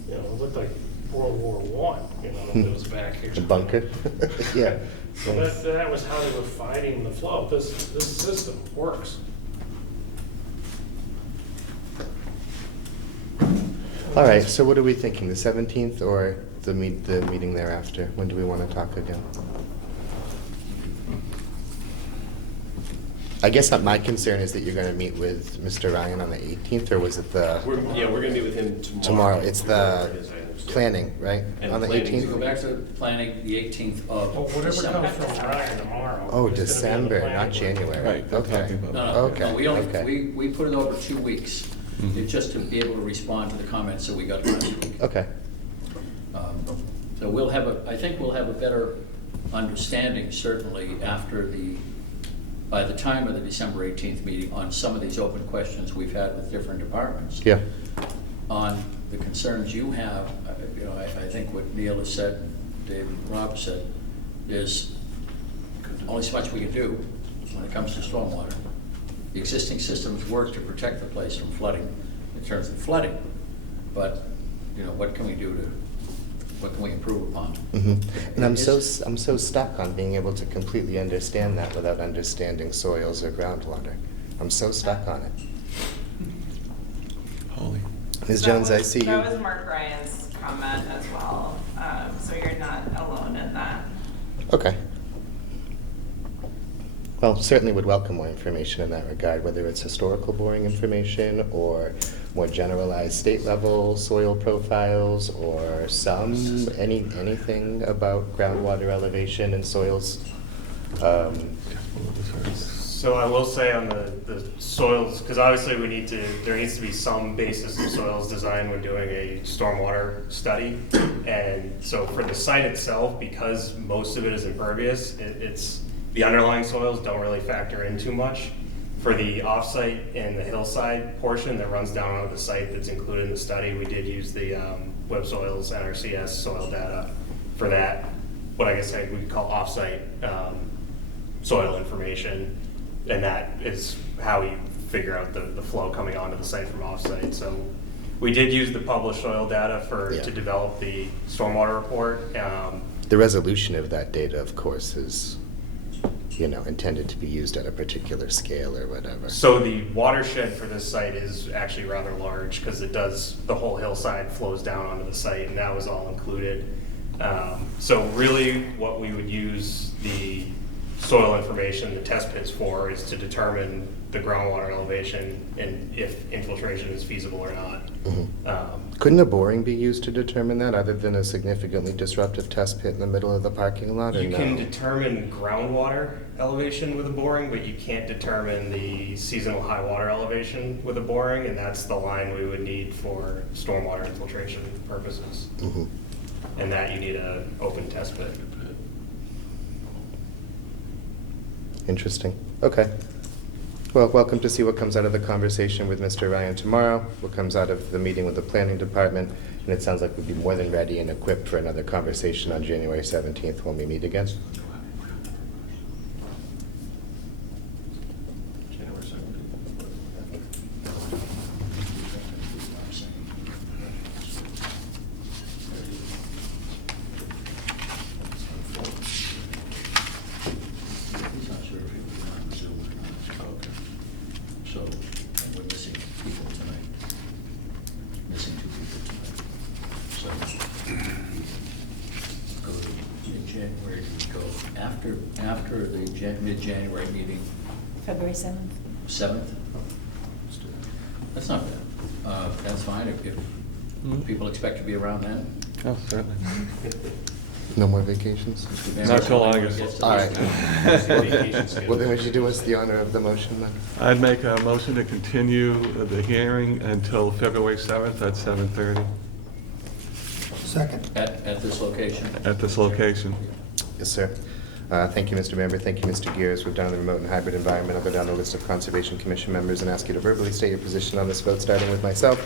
it looked like World War I, that was back here. The bunker? Yeah. So that was how they were fighting the flow. This system works. All right, so what are we thinking, the 17th or the meeting thereafter? When do we want to talk again? I guess that my concern is that you're going to meet with Mr. Ryan on the 18th, or was it the? We're gonna meet with him tomorrow. Tomorrow. It's the planning, right? And On the planning. 18th? We go back to planning the 18th of Well, whatever December. comes from Ryan tomorrow. Oh, is gonna be on the December, planning not board. January. Right, I'm Okay. talking about- No, no, Okay, no, we only, okay. we put it over 2 weeks. It's just to be able to respond to the comments that we got last week. Okay. So we'll have I think we'll have a better understanding certainly by the time of the December 18th meeting on some of these open questions we've had with different departments. Yeah. On the concerns you have, I think what Neil has said, David and Rob said, is only so much we can do when it comes to stormwater. The existing systems work to protect the place from flooding, in terms of flooding, but, what can we improve upon? Mhm. And I'm It's- so stuck on being able to completely understand that without understanding soils or groundwater. I'm so stuck on it. Holy. Ms. Jones, I see you. That was Mark Ryan's comment as well, so you're not alone in that. Okay. Well, certainly would welcome more information in that regard, whether it's historical boring information or more generalized state level soil profiles or anything about groundwater elevation and soils. So I will say on the soils, because obviously there needs to be some basis of soils design when doing a stormwater study. And so for the site itself, because most of it is impervious, the underlying soils don't really factor in too much. For the offsite and the hillside portion that runs down onto the site that's included in the study, we did use the Web Soils NRCS soil data for that, what I guess we could call offsite soil information. And that is how we figure out the flow coming onto the site from offsite. So we did use the published soil data to develop the stormwater report. The resolution of that data, of course, is intended to be used at a particular scale or whatever. So the watershed for this site is actually rather large because the whole hillside flows down onto the site, and that was all included. So really what we would use the soil information, the test pits for, is to determine the groundwater elevation and if infiltration is feasible or not. Couldn't a boring be used to determine that, other than a significantly disruptive test pit in the middle of the parking lot, or You no? can determine groundwater elevation with a boring, but you can't determine the seasonal high water elevation with a boring, and that's the line we would need for stormwater infiltration purposes. Mhm. And that you need an open test pit. Interesting. Okay. Well, welcome to see what comes out of the conversation with Mr. Ryan tomorrow, what comes out of the meeting with the planning department, and it sounds like we'd be more than ready and equipped for another conversation on January 17th when we meet again. He's not sure if he'll be on Zoom or not. Okay. So, and we're missing people tonight. Missing 2 people tonight. So, go in January, go after the mid-January meeting, February 7th. 7th? That's not bad. That's fine if people expect to be around then. Oh, certainly. No more vacations? Not till August. All right. Well, then would you do us the honor of the motion then? I'd make a motion to continue the hearing until February 7th at 7:30 Second. At this location? at this location. Yes, sir. Thank you, Mr. Member. Thank you, Mr. Gears. We've done the remote and hybrid environment. I'll go down the list of Conservation Commission members and ask you to verbally state your position on this vote, starting with myself.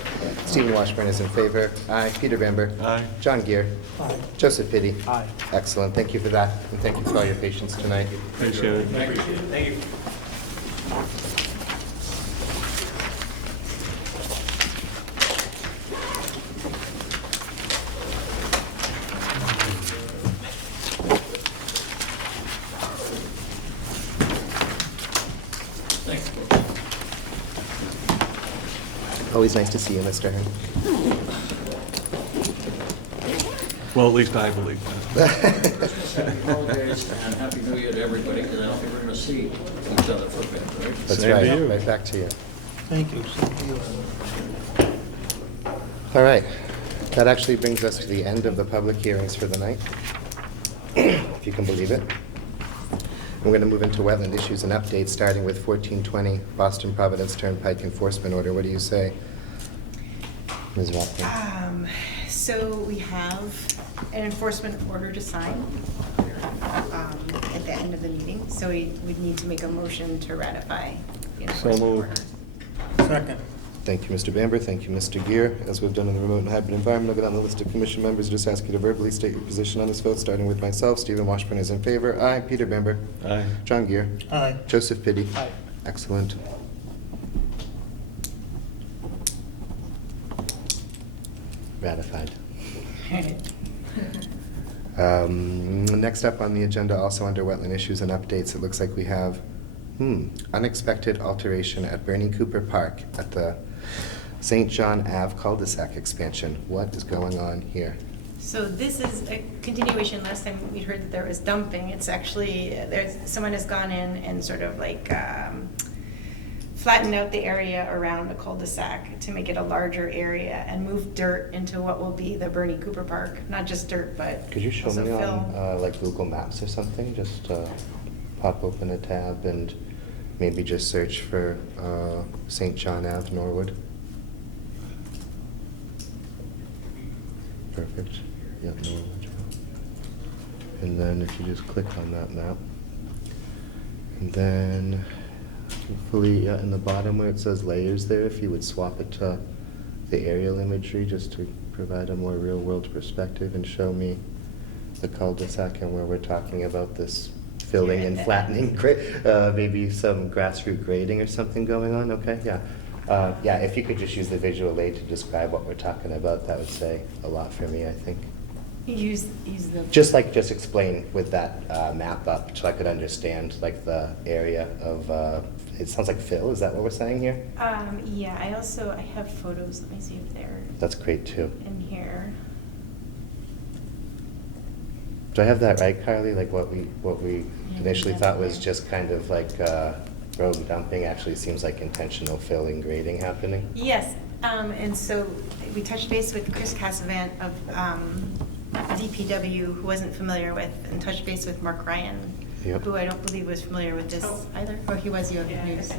Stephen Washburn is in favor. Aye. Peter Bamber. Aye. John Gear. Aye. Joseph Pitty. Aye. Excellent. Thank you for that, and thank you for all your patience tonight. Appreciate it. Thank you. Thanks. Always nice to see you, Mr. Hearn. Well, at least I believe that. Christmas, happy holidays, and Happy New Year to everybody, because I don't think we're going to see each other for a bit, right? That's Same to right, you. right back to you. Thank you. Same to you. All right, that actually brings us to the end of the public hearings for the night, if you can believe it. We're going to move into wetland issues and updates, starting with 1420 Boston Providence Turnpike Enforcement Order. What do you say, Ms. Watkins? So we have an enforcement order to sign at the end of the meeting, so we would need to make a motion to ratify the enforcement order. Second. Thank you, Mr. Bamber. Thank you, Mr. Gear. As we've done in the remote and hybrid environment, I'll go down the list of commission members. Just ask you to verbally state your position on this vote, starting with myself. Stephen Washburn is in favor. Aye. Peter Bamber. Aye. John Gear. Aye. Joseph Biddy. Aye. Excellent. Ratified. Next up on the agenda, also under wetland issues and updates, it looks like we have unexpected alteration at Bernie Cooper Park at the St. John Ave cul-de-sac expansion. What is going on here? So this is a continuation. Last time we heard that there was dumping. It's actually, someone has gone in and sort of like flattened out the area around the cul-de-sac to make it a larger area and move dirt into what will be the Bernie Cooper Park. Not just dirt, but Could you show also me fill. on like Google Maps or something? Just pop open a tab and maybe just search for St. John Ave, Norwood. Perfect. Yep, Norwood. And then if you just click on that map, and then hopefully in the bottom where it says layers there, if you would swap it to the aerial imagery just to provide a more real-world perspective and show me the cul-de-sac and where we're talking about this filling and flattening, maybe some grassroots grading or something going on. Okay, yeah. Yeah, if you could just use the visual aid to describe what we're talking about, that would say a lot for me, I think. Use the. Just explain with that map up so I could understand like the area of, it sounds like fill, is that what we're saying here? Yeah, I have photos. Let me see if they're That's great too. in here. Do I have that right, Carly? Like what we Yeah, initially that's thought was right. just kind of like road dumping actually seems like intentional filling grading happening? Yes, and so we touched base with Chris Cassavant of DPW, who wasn't familiar with, and touched base with Mark Ryan, Yep. who I don't believe was familiar with this either. Oh, he was, you have news.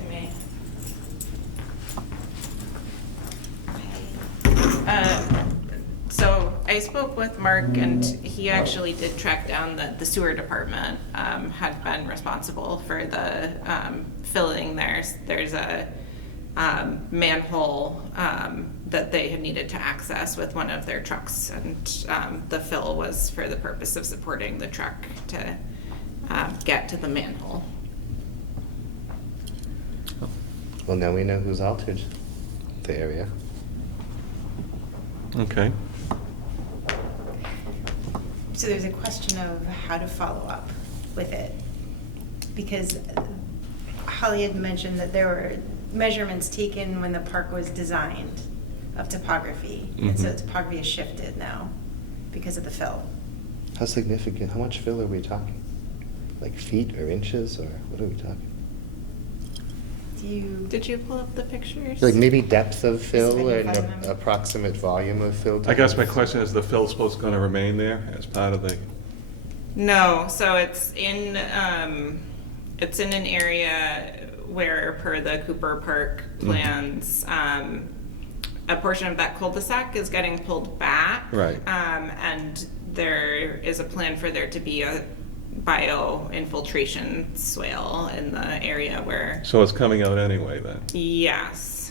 So I spoke with Mark, and he actually did track down that the sewer department had been responsible for the filling. There's a manhole that they had needed to access with one of their trucks, and the fill was for the purpose of supporting the truck to get to the manhole. Well, now we know who's altered the area. Okay. So there's a question of how to follow up with it. Because Holly had mentioned that there were measurements taken when the park was designed of topography. And so Mhm. topography has shifted now because of the fill. How significant, how much fill are we talking? Like feet or inches, or what are we talking? Did you pull up the pictures? Like maybe depth of fill or Yes, I can an find them. approximate volume of fill? I guess my question is, the fill supposed to remain there as part of the, No, so it's in an area where, per the Cooper Park plans, a portion of that cul-de-sac is getting pulled back. Right. And there is a plan for there to be a bio-infiltration swale in the area where, so it's coming out anyway then? yes.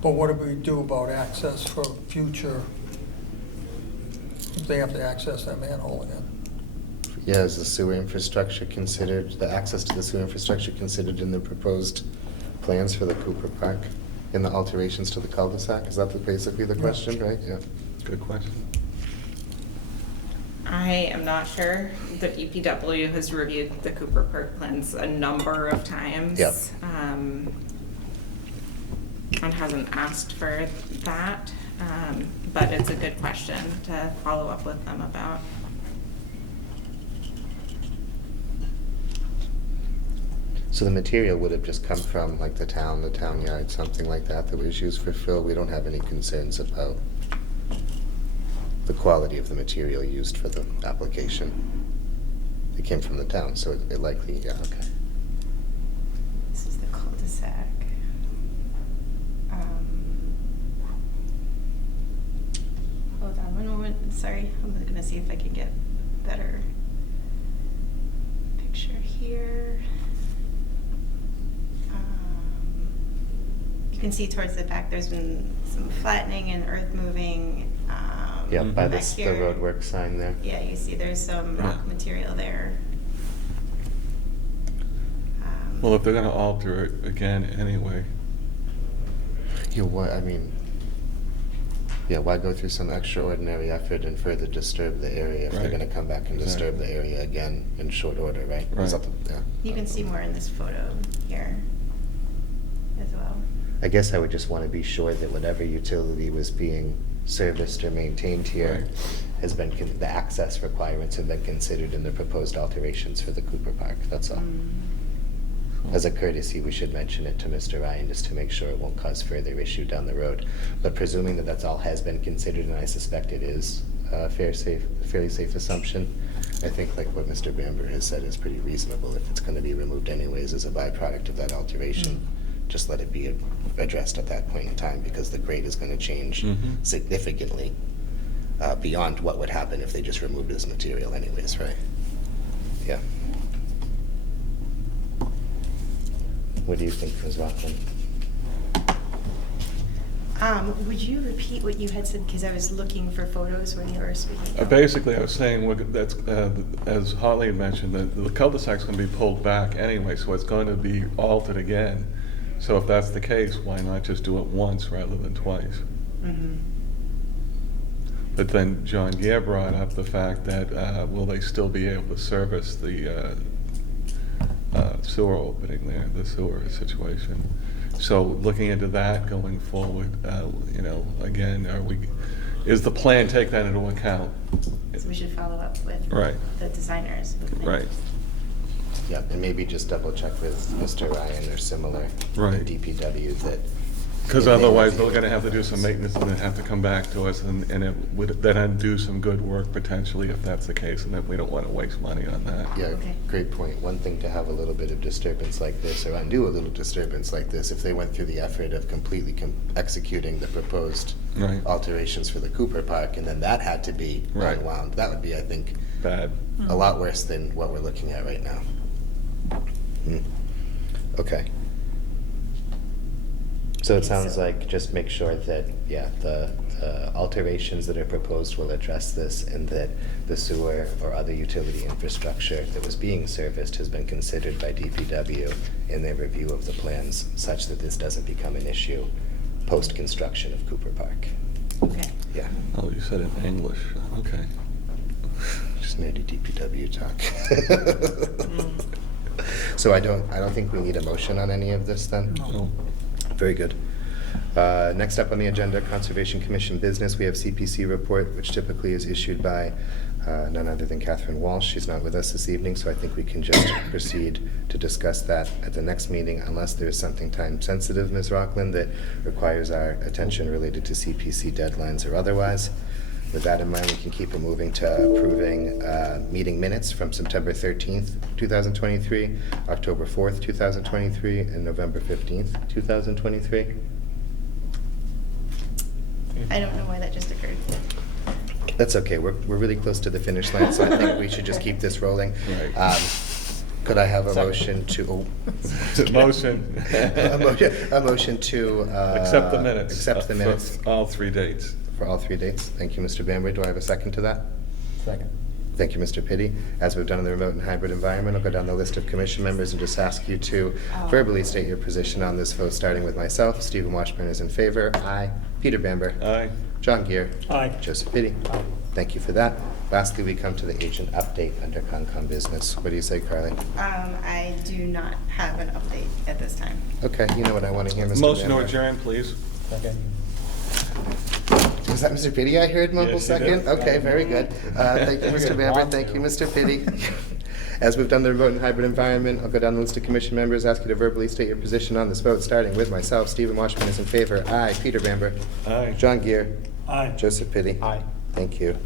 But what do we do about access for future, if they have to access that manhole again? Yeah, is the sewer infrastructure considered, the access to the sewer infrastructure considered in the proposed plans for the Cooper Park, in the alterations to the cul-de-sac? Is that basically the question, right? Yeah. Good question. I am not sure. The DPW has reviewed the Cooper Park plans a number of times. Yep. And hasn't asked for that. but it's a good question to follow up with them about. So the material would have just come from like the town yard, something like that was used for fill. We don't have any concerns about the quality of the material used for the application. It came from the town, so it likely, yeah, okay. This is the cul-de-sac. Hold on one moment, sorry, I'm gonna see if I can get a better picture here. You can see towards the back, there's been some flattening and earth moving. Yeah, by back the here. roadwork sign there. Yeah, you see there's some rock material there. Well, if they're gonna alter it again anyway. Yeah, what, I mean, yeah, why go through some extraordinary effort and further disturb the area if they're Right. gonna come back and disturb the area again in short order, right? Right. Something- yeah. You can see more in this photo here as well. I guess I would just want to be sure that whatever utility was being serviced or maintained here Right. has been, the access requirements have been considered in the proposed alterations for the Cooper Park, that's all. As a courtesy, we should mention it to Mr. Ryan, just to make sure it won't cause further issue down the road. But presuming that that's all has been considered, and I suspect it is a fairly safe assumption, I think like what Mr. Bamber has said is pretty reasonable. If it's gonna be removed anyways as a byproduct of that alteration, just let it be addressed at that point in time, because the grade is gonna change significantly beyond what would happen if they just removed this material anyways, right? Yeah. What do you think, Ms. Rockland? Would you repeat what you had said, because I was looking for photos when you were speaking? Basically, I was saying, that's, as Holly had mentioned, that the cul-de-sac's gonna be pulled back anyway, so it's going to be altered again. So if that's the case, why not just do it once rather than twice? But then John Gare brought up the fact that, will they still be able to service the sewer opening there, the sewer situation? So looking into that going forward, you know, again, is the plan take that into account? So we should follow up with Right. the designers. Right. Yeah, and maybe just double check with Mr. Ryan or similar. Right. DPW that. Because if they otherwise, review they're gonna have to do some maintenance and then have to come back to us, and it would then undo some good work potentially if that's the case, and that we don't wanna waste money on that. Yeah, Okay. great point. One thing to have a little bit of disturbance like this, or undo a little disturbance like this, if they went through the effort of completely executing the proposed Right. alterations for the Cooper Park, and then that had to be Right. unwound, that would be, I think, Bad. a lot worse than what we're looking at right now. Okay. So it sounds like just make sure that, yeah, the alterations that are proposed will address this, and that the sewer or other utility infrastructure that was being serviced has been considered by DPW in their review of the plans, such that this doesn't become an issue post-construction of Cooper Park. Okay. Yeah, Oh, you said it in English, okay. just nerdy DPW talk. So I don't think we need a motion on any of this then? No. Very good. Next up on the agenda, Conservation Commission business. We have CPC report, which typically is issued by none other than Catherine Walsh. She's not with us this evening, so I think we can just proceed to discuss that at the next meeting, unless there's something time sensitive, Ms. Rockland, that requires our attention related to CPC deadlines or otherwise. With that in mind, we can keep it moving to approving meeting minutes from September 13th, 2023, October 4th, 2023, and November 15th, 2023. I don't know why that just occurred. That's okay, we're really close to the finish line, so I think we should just keep this rolling. Right. Could I have a motion to? Motion. A motion to. Accept the minutes. Accept the for minutes. all 3 dates. For all 3 dates. Thank you, Mr. Bamber. Do I have a second to that? Second. Thank you, Mr. Pitty. As we've done in the remote and hybrid environment, I'll go down the list of commission members and just ask you to verbally state your position on this vote, starting with myself. Stephen Washburn is in favor. Aye. Peter Bamber. Aye. John Gear. Aye. Joseph Pitty. Thank you for that. Lastly, we come to the agent update under Concom business. What do you say, Carly? I do not have an update at this time. Okay, you know what I want to hear, Mr. Motion to Bamber. adjourn, please. Second. Was that Mr. Pitty I heard mumble Yes, you second? did. Okay, very good. Thank you, Mr. Bamber. Thank you, Mr. Pitty. As we've done the vote in hybrid environment, I'll go down the list of commission members, ask you to verbally state your position on this vote, starting with myself. Stephen Washburn is in favor. Aye. Peter Bamber. Aye. John Gear. Aye. Joseph Pitty. Aye. Thank you.